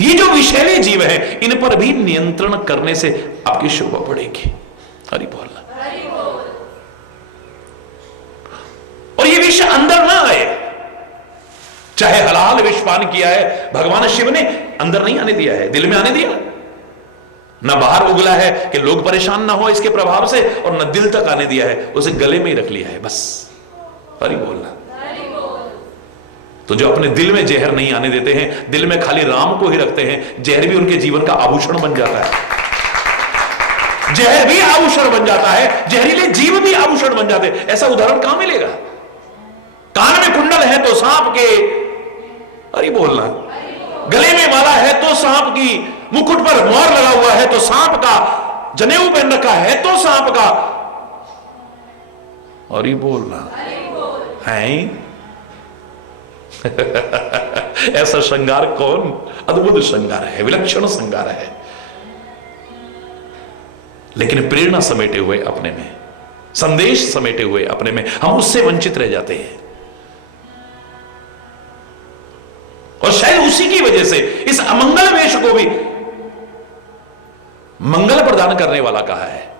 ये जो विषैले जीव हैं, इन पर भी नियंत्रण करने से आपकी शोभा बढ़ेगी। हरि बोलना। और ये विष अंदर ना आए, चाहे हलाल विष पान किया है, भगवान शिव ने अंदर नहीं आने दिया है, दिल में आने दिया। ना बाहर उगला है कि लोग परेशान ना हो इसके प्रभाव से, और न दिल तक आने दिया है, उसे गले में ही रख लिया है बस। हरि बोलना। तो जो अपने दिल में जहर नहीं आने देते हैं, दिल में खाली राम को ही रखते हैं, जहर भी उनके जीवन का आभूषण बन जाता है। जहर भी आभूषण बन जाता है, जहरीले जीव भी आभूषण बन जाते हैं। ऐसा उदाहरण कहां मिलेगा? कान में कुंडल है तो सांप के, अरे बोलना, गले में माला है तो सांप की, मुकुट पर मोहर लगा हुआ है तो सांप का, जनेऊ पहन रखा है तो सांप का, और ये बोलना है। ऐसा श्रृंगार कौन? अद्भुत श्रृंगार है, विलक्षण श्रृंगार है, लेकिन प्रेरणा समेटे हुए अपने में, संदेश समेटे हुए अपने में, हम उससे वंचित रह जाते हैं। और शायद उसी की वजह से इस अमंगल वेश को भी मंगल प्रदान करने वाला कहा है।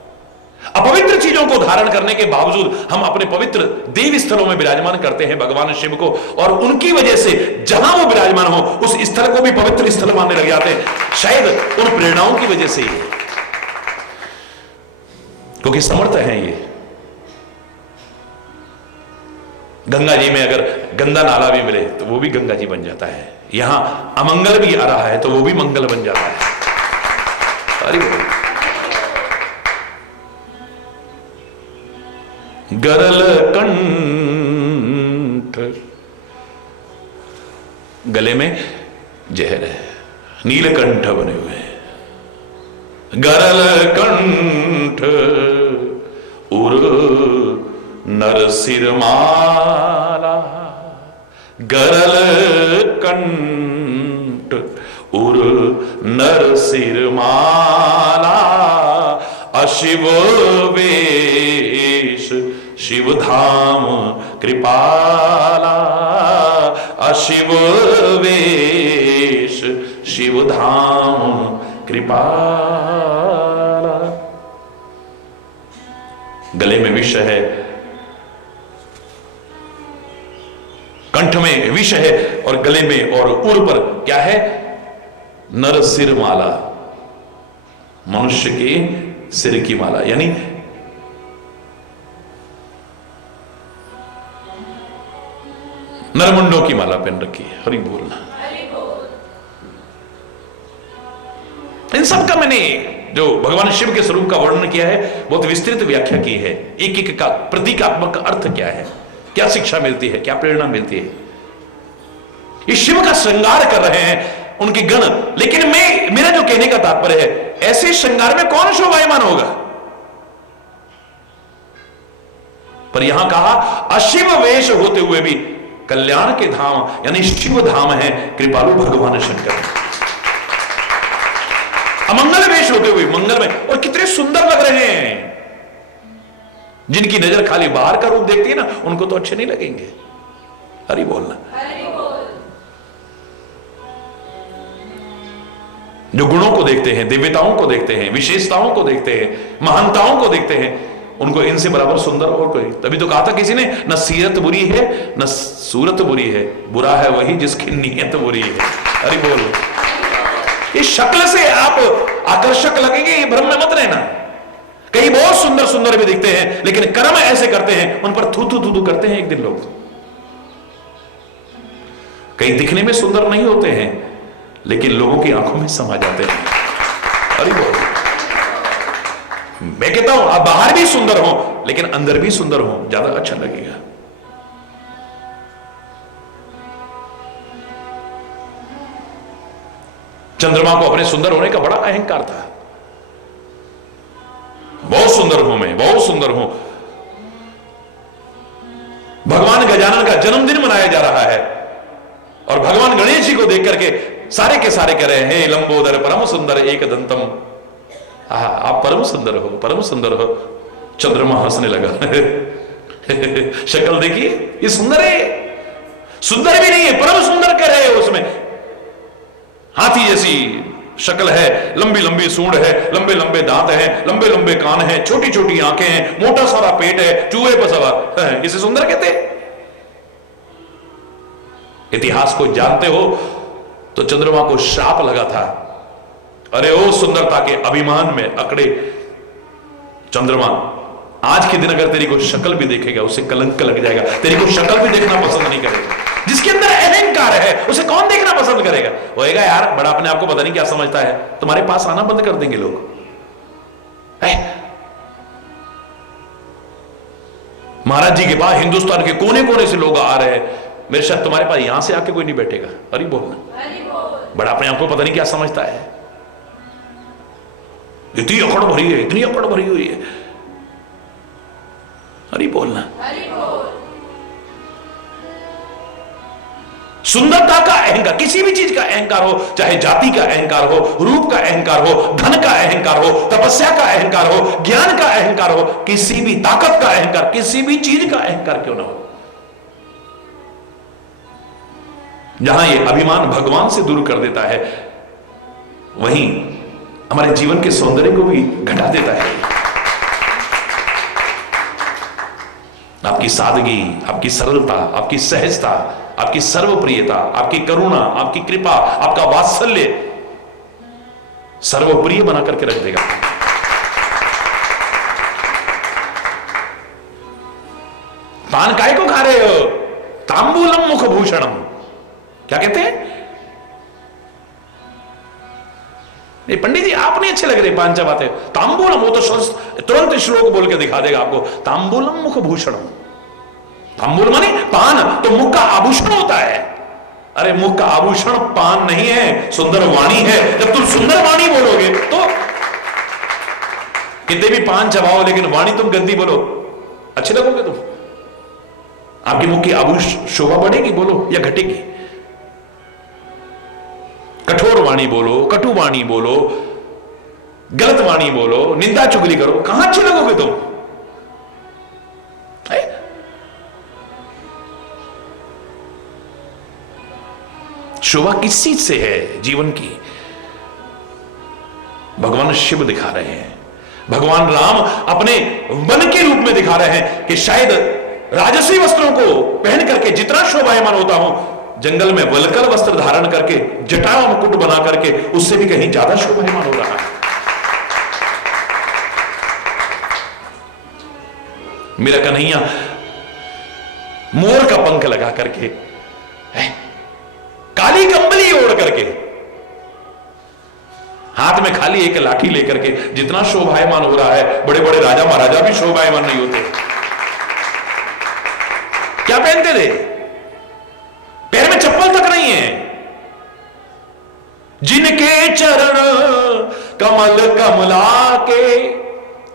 अपवित्र चीजों को धारण करने के बावजूद हम अपने पवित्र देव स्थलों में विराजमान करते हैं भगवान शिव को, और उनकी वजह से जहां वो विराजमान हो उस स्थल को भी पवित्र स्थल मानने लग जाते हैं। शायद उन प्रेरणाओं की वजह से ही, क्योंकि समर्थ हैं ये। गंगा जी में अगर गंदा नाला भी मिले तो वो भी गंगा जी बन जाता है। यहां अमंगल भी आ रहा है तो वो भी मंगल बन जाता है। अरे गरल कंठ, गले में जहर है, नीलकंठ बने हुए हैं। गरल कंठ उर नर सिरमाला, गरल कंठ उर नर सिरमाला, अशिव वेश शिव धाम कृपाला, अशिव वेश शिव धाम कृपाला। गले में विष है, कंठ में विष है, और गले में और उर पर क्या है? नर सिर माला, मनुष्य के सिर की माला, यानी नरमुंडों की माला पहन रखी है। हरि बोलना। इन सब का मैंने जो भगवान शिव के स्वरूप का वर्णन किया है, बहुत विस्तृत व्याख्या की है। एक एक का प्रतीकात्मक अर्थ क्या है, क्या शिक्षा मिलती है, क्या प्रेरणा मिलती है। ये शिव का श्रृंगार कर रहे हैं उनके गण, लेकिन मेरा जो कहने का तात्पर्य है, ऐसे श्रृंगार में कौन शोभायमान होगा? पर यहां कहा अशिव वेश होते हुए भी कल्याण के धाम यानी शिव धाम है कृपालु भगवान शंकर। अमंगल वेश होते हुए मंगल में, और कितने सुंदर लग रहे हैं। जिनकी नजर खाली बाहर का रूप देखती है ना, उनको तो अच्छे नहीं लगेंगे। हरि बोलना। जो गुणों को देखते हैं, दिव्यताओं को देखते हैं, विशेषताओं को देखते हैं, महानताओं को देखते हैं, उनको इनसे बराबर सुंदर और कोई। तभी तो कहा था किसी ने, न सीरत बुरी है न सूरत बुरी है, बुरा है वही जिसकी नीयत बुरी है। अरे बोल, इस शक्ल से आप आकर्षक लगेंगे, ये भ्रम में मत रहना। कई बहुत सुंदर सुंदर भी दिखते हैं, लेकिन कर्म ऐसे करते हैं उन पर थू थू थू थू करते हैं एक दिन लोग। कई दिखने में सुंदर नहीं होते हैं, लेकिन लोगों की आंखों में समा जाते हैं। अरे बोल, मैं कहता हूं आप बाहर भी सुंदर हो लेकिन अंदर भी सुंदर हो, ज्यादा अच्छा लगेगा। चंद्रमा को अपने सुंदर होने का बड़ा अहंकार था। बहुत सुंदर हूं मैं, बहुत सुंदर हूं। भगवान गजानन का जन्मदिन मनाया जा रहा है और भगवान गणेश जी को देख करके सारे के सारे कह रहे हैं, हे लंबोदर परम सुंदर एक दंतम। आप परम सुंदर हो, परम सुंदर हो। चंद्रमा हंसने लगा। शक्ल देखिए, ये सुंदर है, सुंदर भी नहीं है, परम सुंदर कह रहे हो। उसमें हाथी जैसी शक्ल है, लंबी लंबी सूंड है, लंबे लंबे दांत हैं, लंबे लंबे कान हैं, छोटी छोटी आंखें हैं, मोटा सारा पेट है, चूहे पर सवार, इसे सुंदर कहते हैं। इतिहास को जानते हो तो चंद्रमा को श्राप लगा था, अरे ओ सुंदरता के अभिमान में अकड़े चंद्रमा, आज के दिन अगर तेरी को शक्ल भी देखेगा उसे कलंक लग जाएगा, तेरी को शक्ल भी देखना पसंद नहीं करेगा। जिसके अंदर अहंकार है उसे कौन देखना पसंद करेगा? होएगा यार बड़ा अपने आप को पता नहीं क्या समझता है, तुम्हारे पास आना बंद कर देंगे लोग। महाराज जी के पास हिंदुस्तान के कोने कोने से लोग आ रहे हैं, मेरे साथ तुम्हारे पास यहां से आके कोई नहीं बैठेगा। अरे बोलना, बड़ा अपने आप को पता नहीं क्या समझता है। इतनी अकड़ भरी है, इतनी अकड़ भरी हुई है। अरे बोलना। सुंदरता का अहंकार, किसी भी चीज का अहंकार हो, चाहे जाति का अहंकार हो, रूप का अहंकार हो, धन का अहंकार हो, तपस्या का अहंकार हो, ज्ञान का अहंकार हो, किसी भी ताकत का अहंकार, किसी भी चीज का अहंकार क्यों ना हो, जहां ये अभिमान भगवान से दूर कर देता है, वहीं हमारे जीवन के सौंदर्य को भी घटा देता है। आपकी सादगी, आपकी सरलता, आपकी सहजता, आपकी सर्वप्रियता, आपकी करुणा, आपकी कृपा, आपका वात्सल्य सर्वप्रिय बना करके रख देगा। पान काय को खा रहे हो? तांबूलम मुख भूषणम, क्या कहते हैं? नहीं पंडित जी आप नहीं अच्छे लग रहे पान चबाते। तांबूलम, वो तो तुरंत श्लोक बोल के दिखा देगा आपको। तांबूलम मुख भूषणम, तांबूल माने पान, तो मुख का आभूषण होता है। अरे मुख का आभूषण पान नहीं है, सुंदर वाणी है। जब तुम सुंदर वाणी बोलोगे तो कितने भी पान चबाओ लेकिन वाणी तुम गंदी बोलो, अच्छे लगोगे तुम? आपके मुख की आभूषण शोभा बढ़ेगी बोलो या घटेगी? कठोर वाणी बोलो, कटु वाणी बोलो, गलत वाणी बोलो, निंदा चुगली करो, कहां अच्छे लगोगे तुम? शोभा किस चीज से है जीवन की? भगवान शिव दिखा रहे हैं, भगवान राम अपने वन के रूप में दिखा रहे हैं कि शायद राजसी वस्त्रों को पहन करके जितना शोभायमान होता हूं, जंगल में वलकर वस्त्र धारण करके जटा मुकुट बना करके उससे भी कहीं ज्यादा शोभायमान हो रहा है। मेरा कन्हैया मोर का पंख लगा करके, काली कंबली ओढ़ करके, हाथ में खाली एक लाठी लेकर के जितना शोभायमान हो रहा है, बड़े बड़े राजा महाराजा भी शोभायमान नहीं होते। क्या पहनते थे? पैर में चप्पल तक नहीं है। जिनके चरण कमल कमला के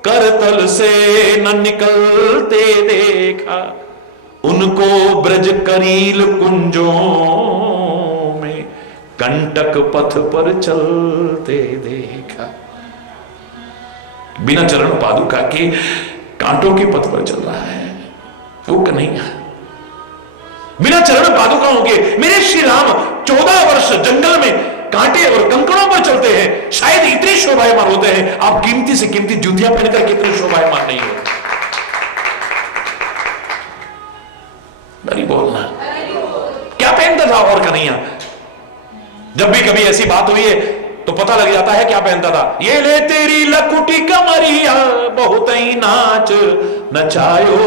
करतल से न निकलते देखा, उनको ब्रज करील कुंजों में कंटक पथ पर चलते देखा। बिना चरण पादुका के कांटों के पथ पर चल रहा है वो कन्हैया, बिना चरण पादुकाओं के। मेरे श्री राम 14 वर्ष जंगल में कांटे और कंकड़ों पर चलते हैं, शायद इतने शोभायमान होते हैं। आप कीमती से कीमती जूतियां पहनकर कितने शोभायमान नहीं हो। नहीं बोलना क्या पहनता था और कन्हैया? जब भी कभी ऐसी बात हुई है तो पता लग जाता है क्या पहनता था। ये ले तेरी लकुटी कमरिया बहुत ही नाच नचायो,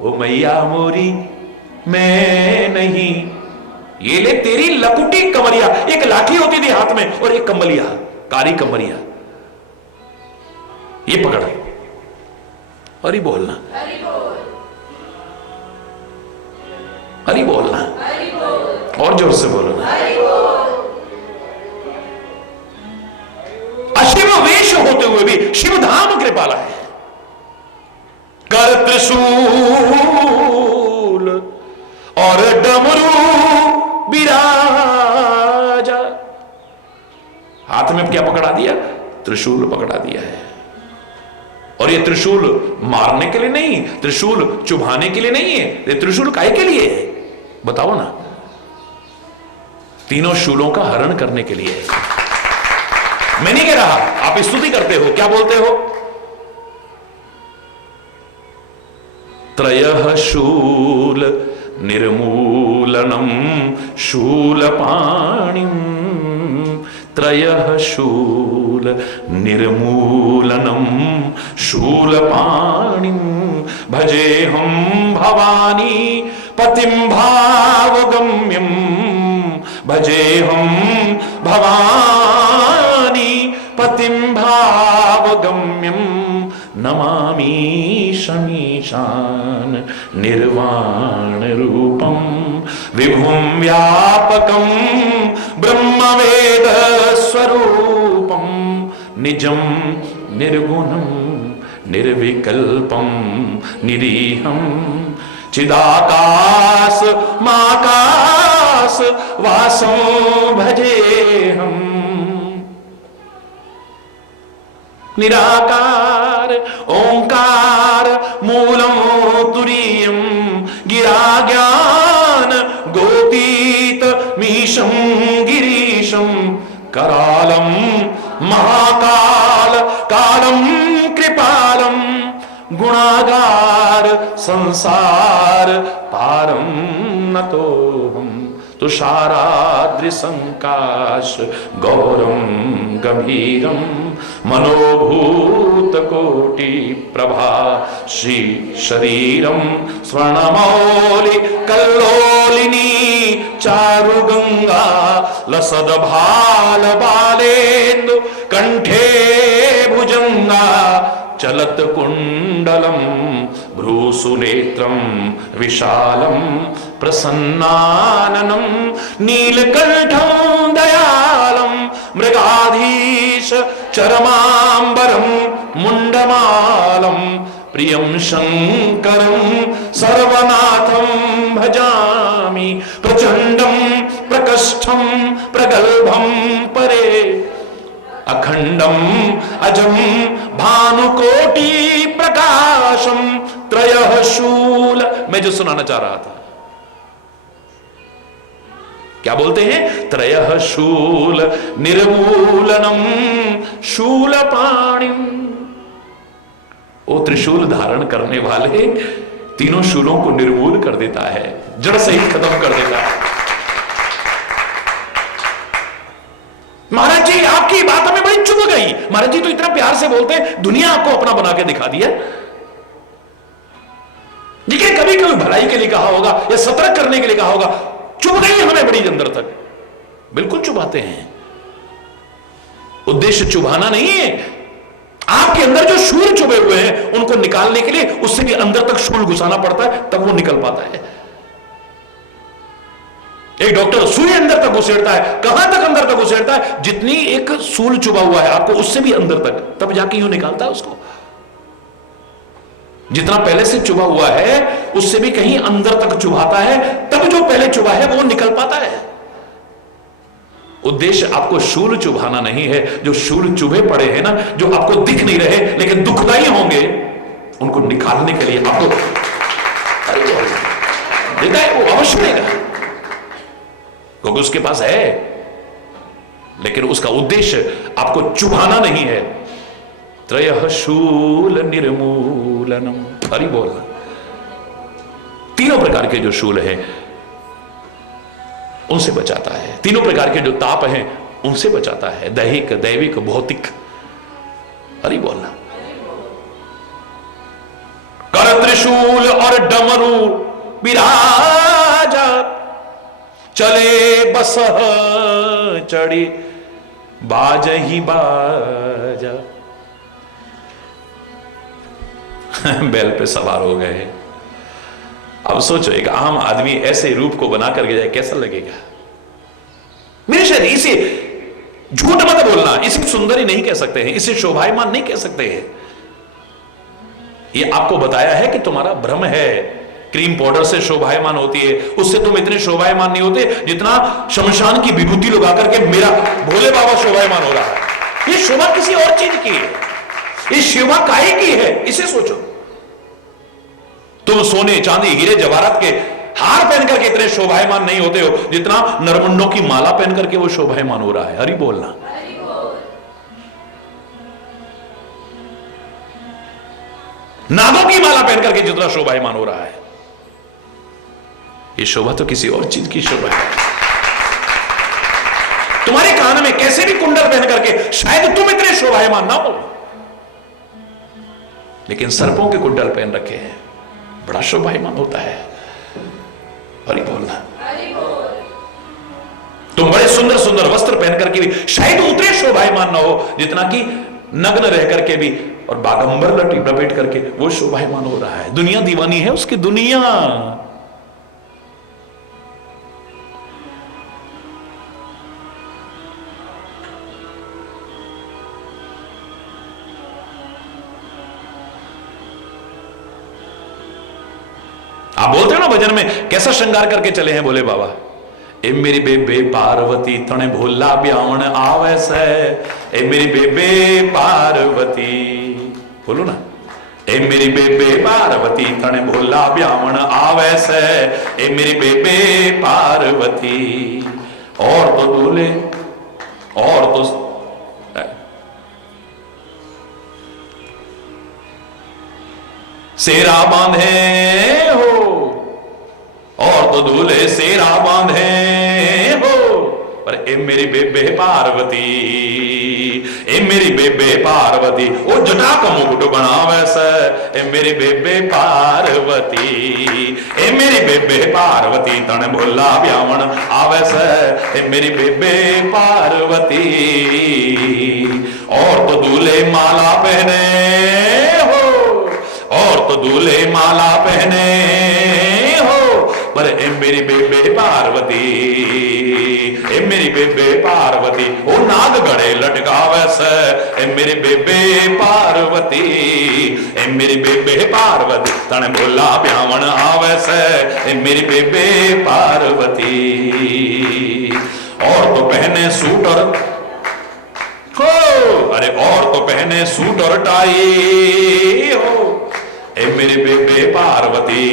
ओ मैया मोरी मैं नहीं। ये ले तेरी लकुटी कमरिया, एक लाठी होती थी हाथ में और एक कमलिया, कारी कमरिया, ये पकड़। हरि बोलना, हरि बोलना, और जोर से बोलना। अशिव वेश होते हुए भी शिव धाम कृपाला है। कर त्रिशूल और डमरू विराजा, हाथ में क्या पकड़ा दिया? त्रिशूल पकड़ा दिया है। और ये त्रिशूल मारने के लिए नहीं, त्रिशूल चुभाने के लिए नहीं है। ये त्रिशूल काहे के लिए है बताओ ना? तीनों शूलों का हरण करने के लिए। मैं नहीं कह रहा, आप स्तुति करते हो, क्या बोलते हो? त्रयः शूल निर्मूलनम शूलपाणिम, त्रयः शूल निर्मूलनम शूलपाणिम, भजेहं भवानी पतिं भावगम्यम, भजेहं भवानी पतिं भावगम्यम, नमामि शमीशान निर्वाण रूपम, विभुं व्यापकं ब्रह्मवेद स्वरूपम, निजं निर्गुणं निर्विकल्पं निरीहं, चिदाकाश माकाश वासं भजेहम्। निराकार ओंकार मूलम तुरीयम, गिरा ज्ञान गोतीत मीशं गिरीशं, करालम महाकाल कालम कृपालम, गुणागार संसार पारम नतोहम, तुषाराद्रिसंकाश गौरम गंभीरम, मनोभूत कोटि प्रभा श्री शरीरम, स्वर्णमौलि कल्लोलिनी चारुगंगा, लसद भाल बालेन्दु कंठे भुजंगा, चलत कुंडलम भ्रूसुनेत्रम विशालम, प्रसन्नाननम नीलकंठम दयालम, मृगाधीश चरमांबरम मुंडमालम, प्रियं शंकरं सर्वनाथं भजामि, प्रचंडं प्रकष्ठं प्रगल्भं परे, अखंडम अजम भानुकोटि प्रकाशम, त्रयः शूल। मैं जो सुनाना चाह रहा था, क्या बोलते हैं? त्रयः शूल निर्मूलनम शूलपाणिम। वो त्रिशूल धारण करने वाले तीनों शूलों को निर्मूल कर देता है, जड़ सहित खत्म कर देता है। महाराज जी आपकी बात हमें बड़ी चुभ गई। महाराज जी तो इतना प्यार से बोलते हैं, दुनिया आपको अपना बना के दिखा दिया। देखिए कभी कभी भलाई के लिए कहा होगा या सतर्क करने के लिए कहा होगा, चुभ गई हमें बड़ी अंदर तक। बिल्कुल चुभाते हैं, उद्देश्य चुभाना नहीं है। आपके अंदर जो शूल चुभे हुए हैं उनको निकालने के लिए उससे भी अंदर तक शूल घुसाना पड़ता है, तब वो निकल पाता है। एक डॉक्टर सुई अंदर तक घुसेड़ता है, कहां तक अंदर तक घुसेड़ता है? जितनी एक सूल चुभा हुआ है आपको उससे भी अंदर तक, तब जाके यूं निकालता है उसको। जितना पहले से चुभा हुआ है उससे भी कहीं अंदर तक चुभाता है, तब जो पहले चुभा है वो निकल पाता है। उद्देश्य आपको शूल चुभाना नहीं है। जो शूल चुभे पड़े हैं ना, जो आपको दिख नहीं रहे लेकिन दुखदाई होंगे, उनको निकालने के लिए आपको देता है, वो अवश्य देगा क्योंकि उसके पास है, लेकिन उसका उद्देश्य आपको चुभाना नहीं है। त्रयः शूल निर्मूलनम, हरि बोलना। तीनों प्रकार के जो शूल है उनसे बचाता है, तीनों प्रकार के जो ताप हैं उनसे बचाता है, दैहिक, दैविक, भौतिक। हरि बोलना। कर त्रिशूल और डमरू विराजा, चले बस चढ़ी बाज ही बाजा। बैल पे सवार हो गए। अब सोचो एक आम आदमी ऐसे रूप को बना करके जाए, कैसा लगेगा? मेरे शरीर इसे झूठ मत बोलना, इसे सुंदरी नहीं कह सकते हैं, इसे शोभायमान नहीं कह सकते हैं। ये आपको बताया है कि तुम्हारा भ्रम है। क्रीम पाउडर से शोभायमान होती है, उससे तुम इतने शोभायमान नहीं होते जितना शमशान की विभूति लगा करके मेरा भोले बाबा शोभायमान हो रहा है। ये शोभा किसी और चीज की है, ये शोभा काहे की है, इसे सोचो। तुम सोने, चांदी, हीरे, जवाहरात के हार पहन करके इतने शोभायमान नहीं होते हो जितना नरमुंडों की माला पहन करके वो शोभायमान हो रहा है। हरि बोलना। नागों की माला पहन करके जितना शोभायमान हो रहा है, ये शोभा तो किसी और चीज की शोभा है। तुम्हारे कान में कैसे भी कुंडल पहन करके शायद तुम इतने शोभायमान ना हो, लेकिन सर्पों के कुंडल पहन रखे हैं, बड़ा शोभायमान होता है। हरि बोलना। तुम बड़े सुंदर सुंदर वस्त्र पहन करके भी शायद उतने शोभायमान ना हो जितना कि नग्न रह करके भी और बागंबर लपेट करके वो शोभायमान हो रहा है। दुनिया दीवानी है उसकी, दुनिया। आप बोलते हो ना भजन में, कैसा श्रृंगार करके चले हैं बोले बाबा। ए मेरी बेबे पार्वती तने भोला ब्यावन आवे से, ए मेरी बेबे पार्वती, बोलो ना। ए मेरी बेबे पार्वती तने भोला ब्यावन आवे से, ए मेरी बेबे पार्वती। और तो दूल्हे, और तो सेरा बांधे हो, और तो दूल्हे सेरा बांधे हो, पर ए मेरी बेबे पार्वती, ए मेरी बेबे पार्वती, ओ जटा का मुकुट बनावे से, ए मेरी बेबे पार्वती, ए मेरी बेबे पार्वती तन भोला ब्यावन आवे से, ए मेरी बेबे पार्वती। और तो दूल्हे माला पहने हो, और तो दूल्हे माला पहने हो, पर ए मेरी बेबे पार्वती, ए मेरी बेबे पार्वती, ओ नाग गड़े लटकावे से, ए मेरी बेबे पार्वती, ए मेरी बेबे पार्वती तने भोला ब्यावन आवे से, ए मेरी बेबे पार्वती। और तो पहने सूट और हो, अरे और तो पहने सूट और टाई हो, ए मेरी बेबे पार्वती,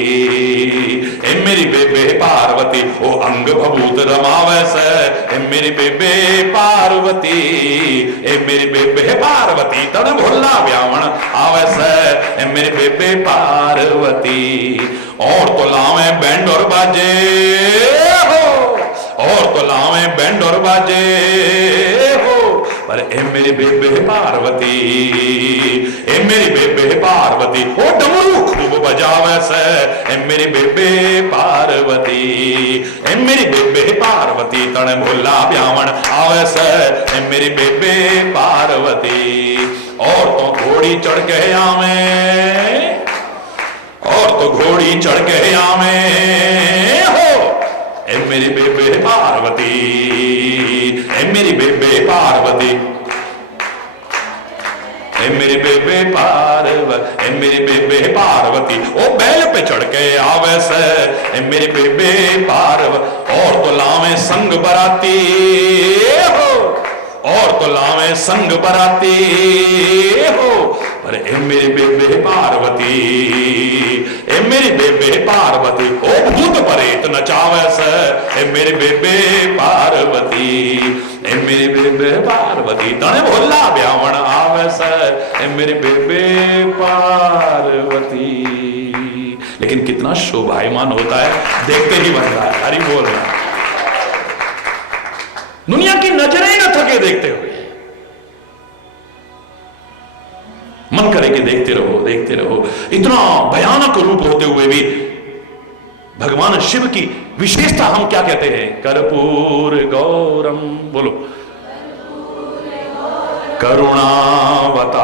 ए मेरी बेबे पार्वती, ओ अंग भभूत रमावे से, ए मेरी बेबे पार्वती, ए मेरी बेबे पार्वती तन भोला ब्यावन आवे से, ए मेरी बेबे पार्वती। और तो लावे बैंड और बाजे हो, और तो लावे बैंड और बाजे हो, पर ए मेरी बेबे पार्वती, ए मेरी बेबे पार्वती, ओ डमरू खूब बजावे से, ए मेरी बेबे पार्वती, ए मेरी बेबे पार्वती तने भोला ब्यावन आवे से, ए मेरी बेबे पार्वती। और तो घोड़ी चढ़ के आवे, और तो घोड़ी चढ़ के आवे हो, ए मेरी बेबे पार्वती, ए मेरी बेबे पार्वती, ए ए मेरी बेबे पार्वती, ए मेरी बेबे पार्वती, ओ बैल पे चढ़ के आवे से, ए मेरी बेबे पार्वती, और तो लावे संग बराती हो, और तो लावे संग बराती हो, अरे ए मेरी बेबे पार्वती, ए मेरी बेबे पार्वती, ओ भूत प्रेत नचावे से, ए मेरी बेबे पार्वती, ए मेरी बेबे पार्वती, तने भोला ब्यावण आवे से, ए मेरी बेबे पार्वती। लेकिन कितना शोभायमान होता है, देखते ही बन रहा है, हरि बोल रहा है। दुनिया की नजरें न थके देखते हुए, मन करे कि देखते रहो देखते रहो। इतना भयानक रूप होते हुए भी भगवान शिव की विशेषता हम क्या कहते हैं? कर्पूर गौरम, बोलो, करुणावतारम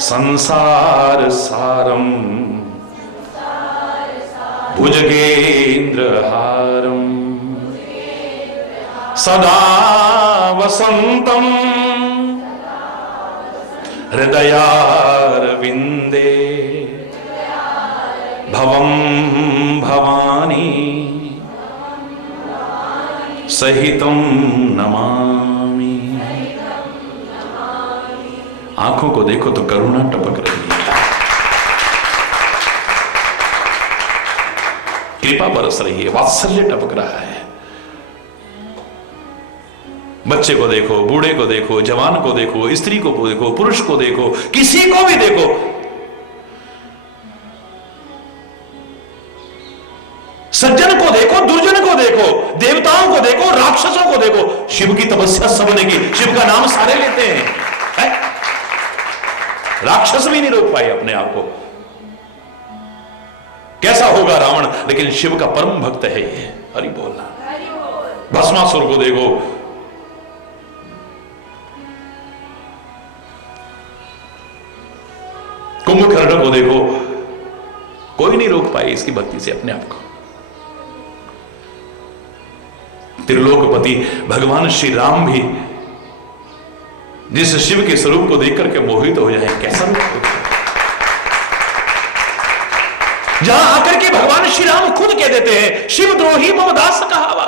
संसार सारम भुजगेंद्रहारम सदा वसंतम हृदयारविंदे भवम भवानी सहितम नमामि। आंखों को देखो तो करुणा टपक रही है, कृपा बरस रही है, वात्सल्य टपक रहा है। बच्चे को देखो, बूढ़े को देखो, जवान को देखो, स्त्री को देखो, पुरुष को देखो, किसी को भी देखो, सज्जन को देखो, दुर्जन को देखो, देवताओं को देखो, राक्षसों को देखो, शिव की तपस्या सबने की, शिव का नाम सारे लेते हैं, है? राक्षस भी नहीं रोक पाए अपने आप को। कैसा होगा रावण, लेकिन शिव का परम भक्त है ये, हरि बोलना। भस्मासुर को देखो, कुंभकर्ण को देखो, कोई नहीं रोक पाए इसकी भक्ति से अपने आप को। त्रिलोकपति भगवान श्री राम भी जिस शिव के स्वरूप को देख करके मोहित हो जाए, कैसा रूप होगा। जहां आकर के भगवान श्री राम खुद कह देते हैं, शिव द्रोही मम दास कहावा।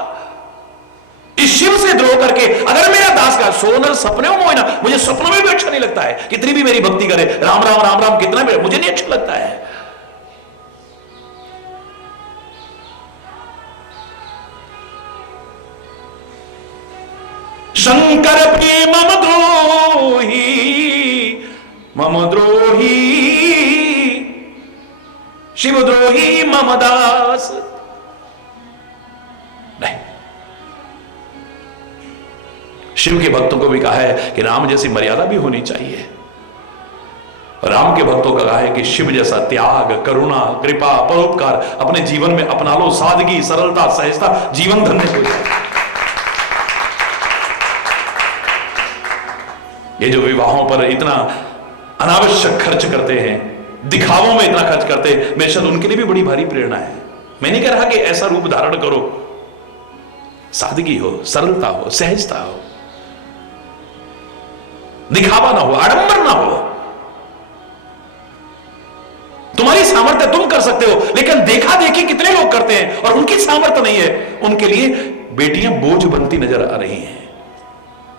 इस शिव से द्रोह करके अगर मेरा दास का सोनर सपने में मोयना, मुझे सपनों में भी अच्छा नहीं लगता है, कितनी भी मेरी भक्ति करे, राम राम राम राम कितना भी, मुझे नहीं अच्छा लगता है। शंकर प्रेम मम द्रोही शिव द्रोही मम दास। नहीं, शिव के भक्तों को भी कहा है कि राम जैसी मर्यादा भी होनी चाहिए। राम के भक्तों का कहा है कि शिव जैसा त्याग, करुणा, कृपा, परोपकार अपने जीवन में अपना लो, सादगी, सरलता, सहजता, जीवन धन्य हो जाए। ये जो विवाहों पर इतना अनावश्यक खर्च करते हैं, दिखावों में इतना खर्च करते हैं, बेशक उनके लिए भी बड़ी भारी प्रेरणा है। मैं नहीं कह रहा कि ऐसा रूप धारण करो, सादगी हो, सरलता हो, सहजता हो, दिखावा ना हो, आडंबर ना हो। तुम्हारी सामर्थ्य तुम कर सकते हो, लेकिन देखा देखी कितने लोग करते हैं और उनकी सामर्थ्य नहीं है, उनके लिए बेटियां बोझ बनती नजर आ रही हैं,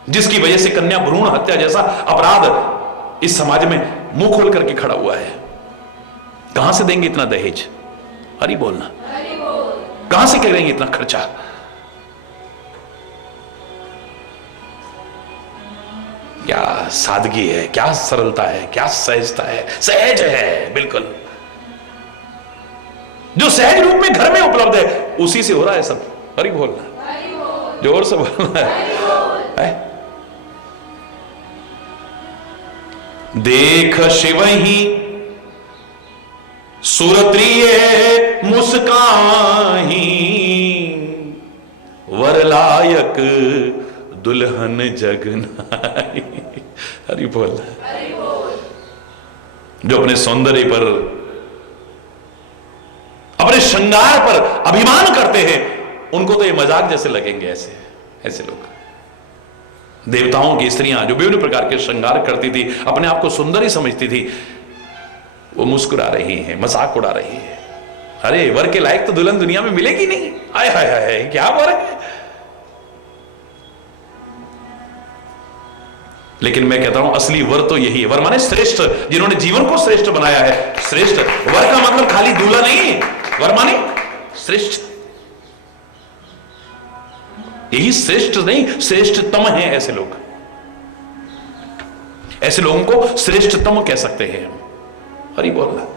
जिसकी वजह से कन्या भ्रूण हत्या जैसा अपराध इस समाज में मुंह खोल करके खड़ा हुआ है। कहां से देंगे इतना दहेज? हरि बोलना। कहां से करेंगे इतना खर्चा? क्या सादगी है, क्या सरलता है, क्या सहजता है, सहज है बिल्कुल। जो सहज रूप में घर में उपलब्ध है उसी से हो रहा है सब। हरि बोलना, जोर से बोलना है। देख शिव ही सुरत्रिय मुस्काही, वरलायक दुल्हन जगनाई। हरि बोल। जो अपने सौंदर्य पर, अपने श्रृंगार पर अभिमान करते हैं, उनको तो ये मजाक जैसे लगेंगे ऐसे ऐसे लोग। देवताओं की स्त्रियां जो विभिन्न प्रकार के श्रृंगार करती थी, अपने आप को सुंदर ही समझती थी, वो मुस्कुरा रही हैं, मजाक उड़ा रही है। अरे वर के लायक तो दुल्हन दुनिया में मिलेगी नहीं। आय हाय हाय, क्या वर है। लेकिन मैं कहता हूं असली वर तो यही है। वर माने श्रेष्ठ, जिन्होंने जीवन को श्रेष्ठ बनाया है। श्रेष्ठ वर का मतलब खाली दूल्हा नहीं, वर माने श्रेष्ठ। यही श्रेष्ठ नहीं, श्रेष्ठतम है। ऐसे लोग, ऐसे लोगों को श्रेष्ठतम कह सकते हैं हम। हरि बोल।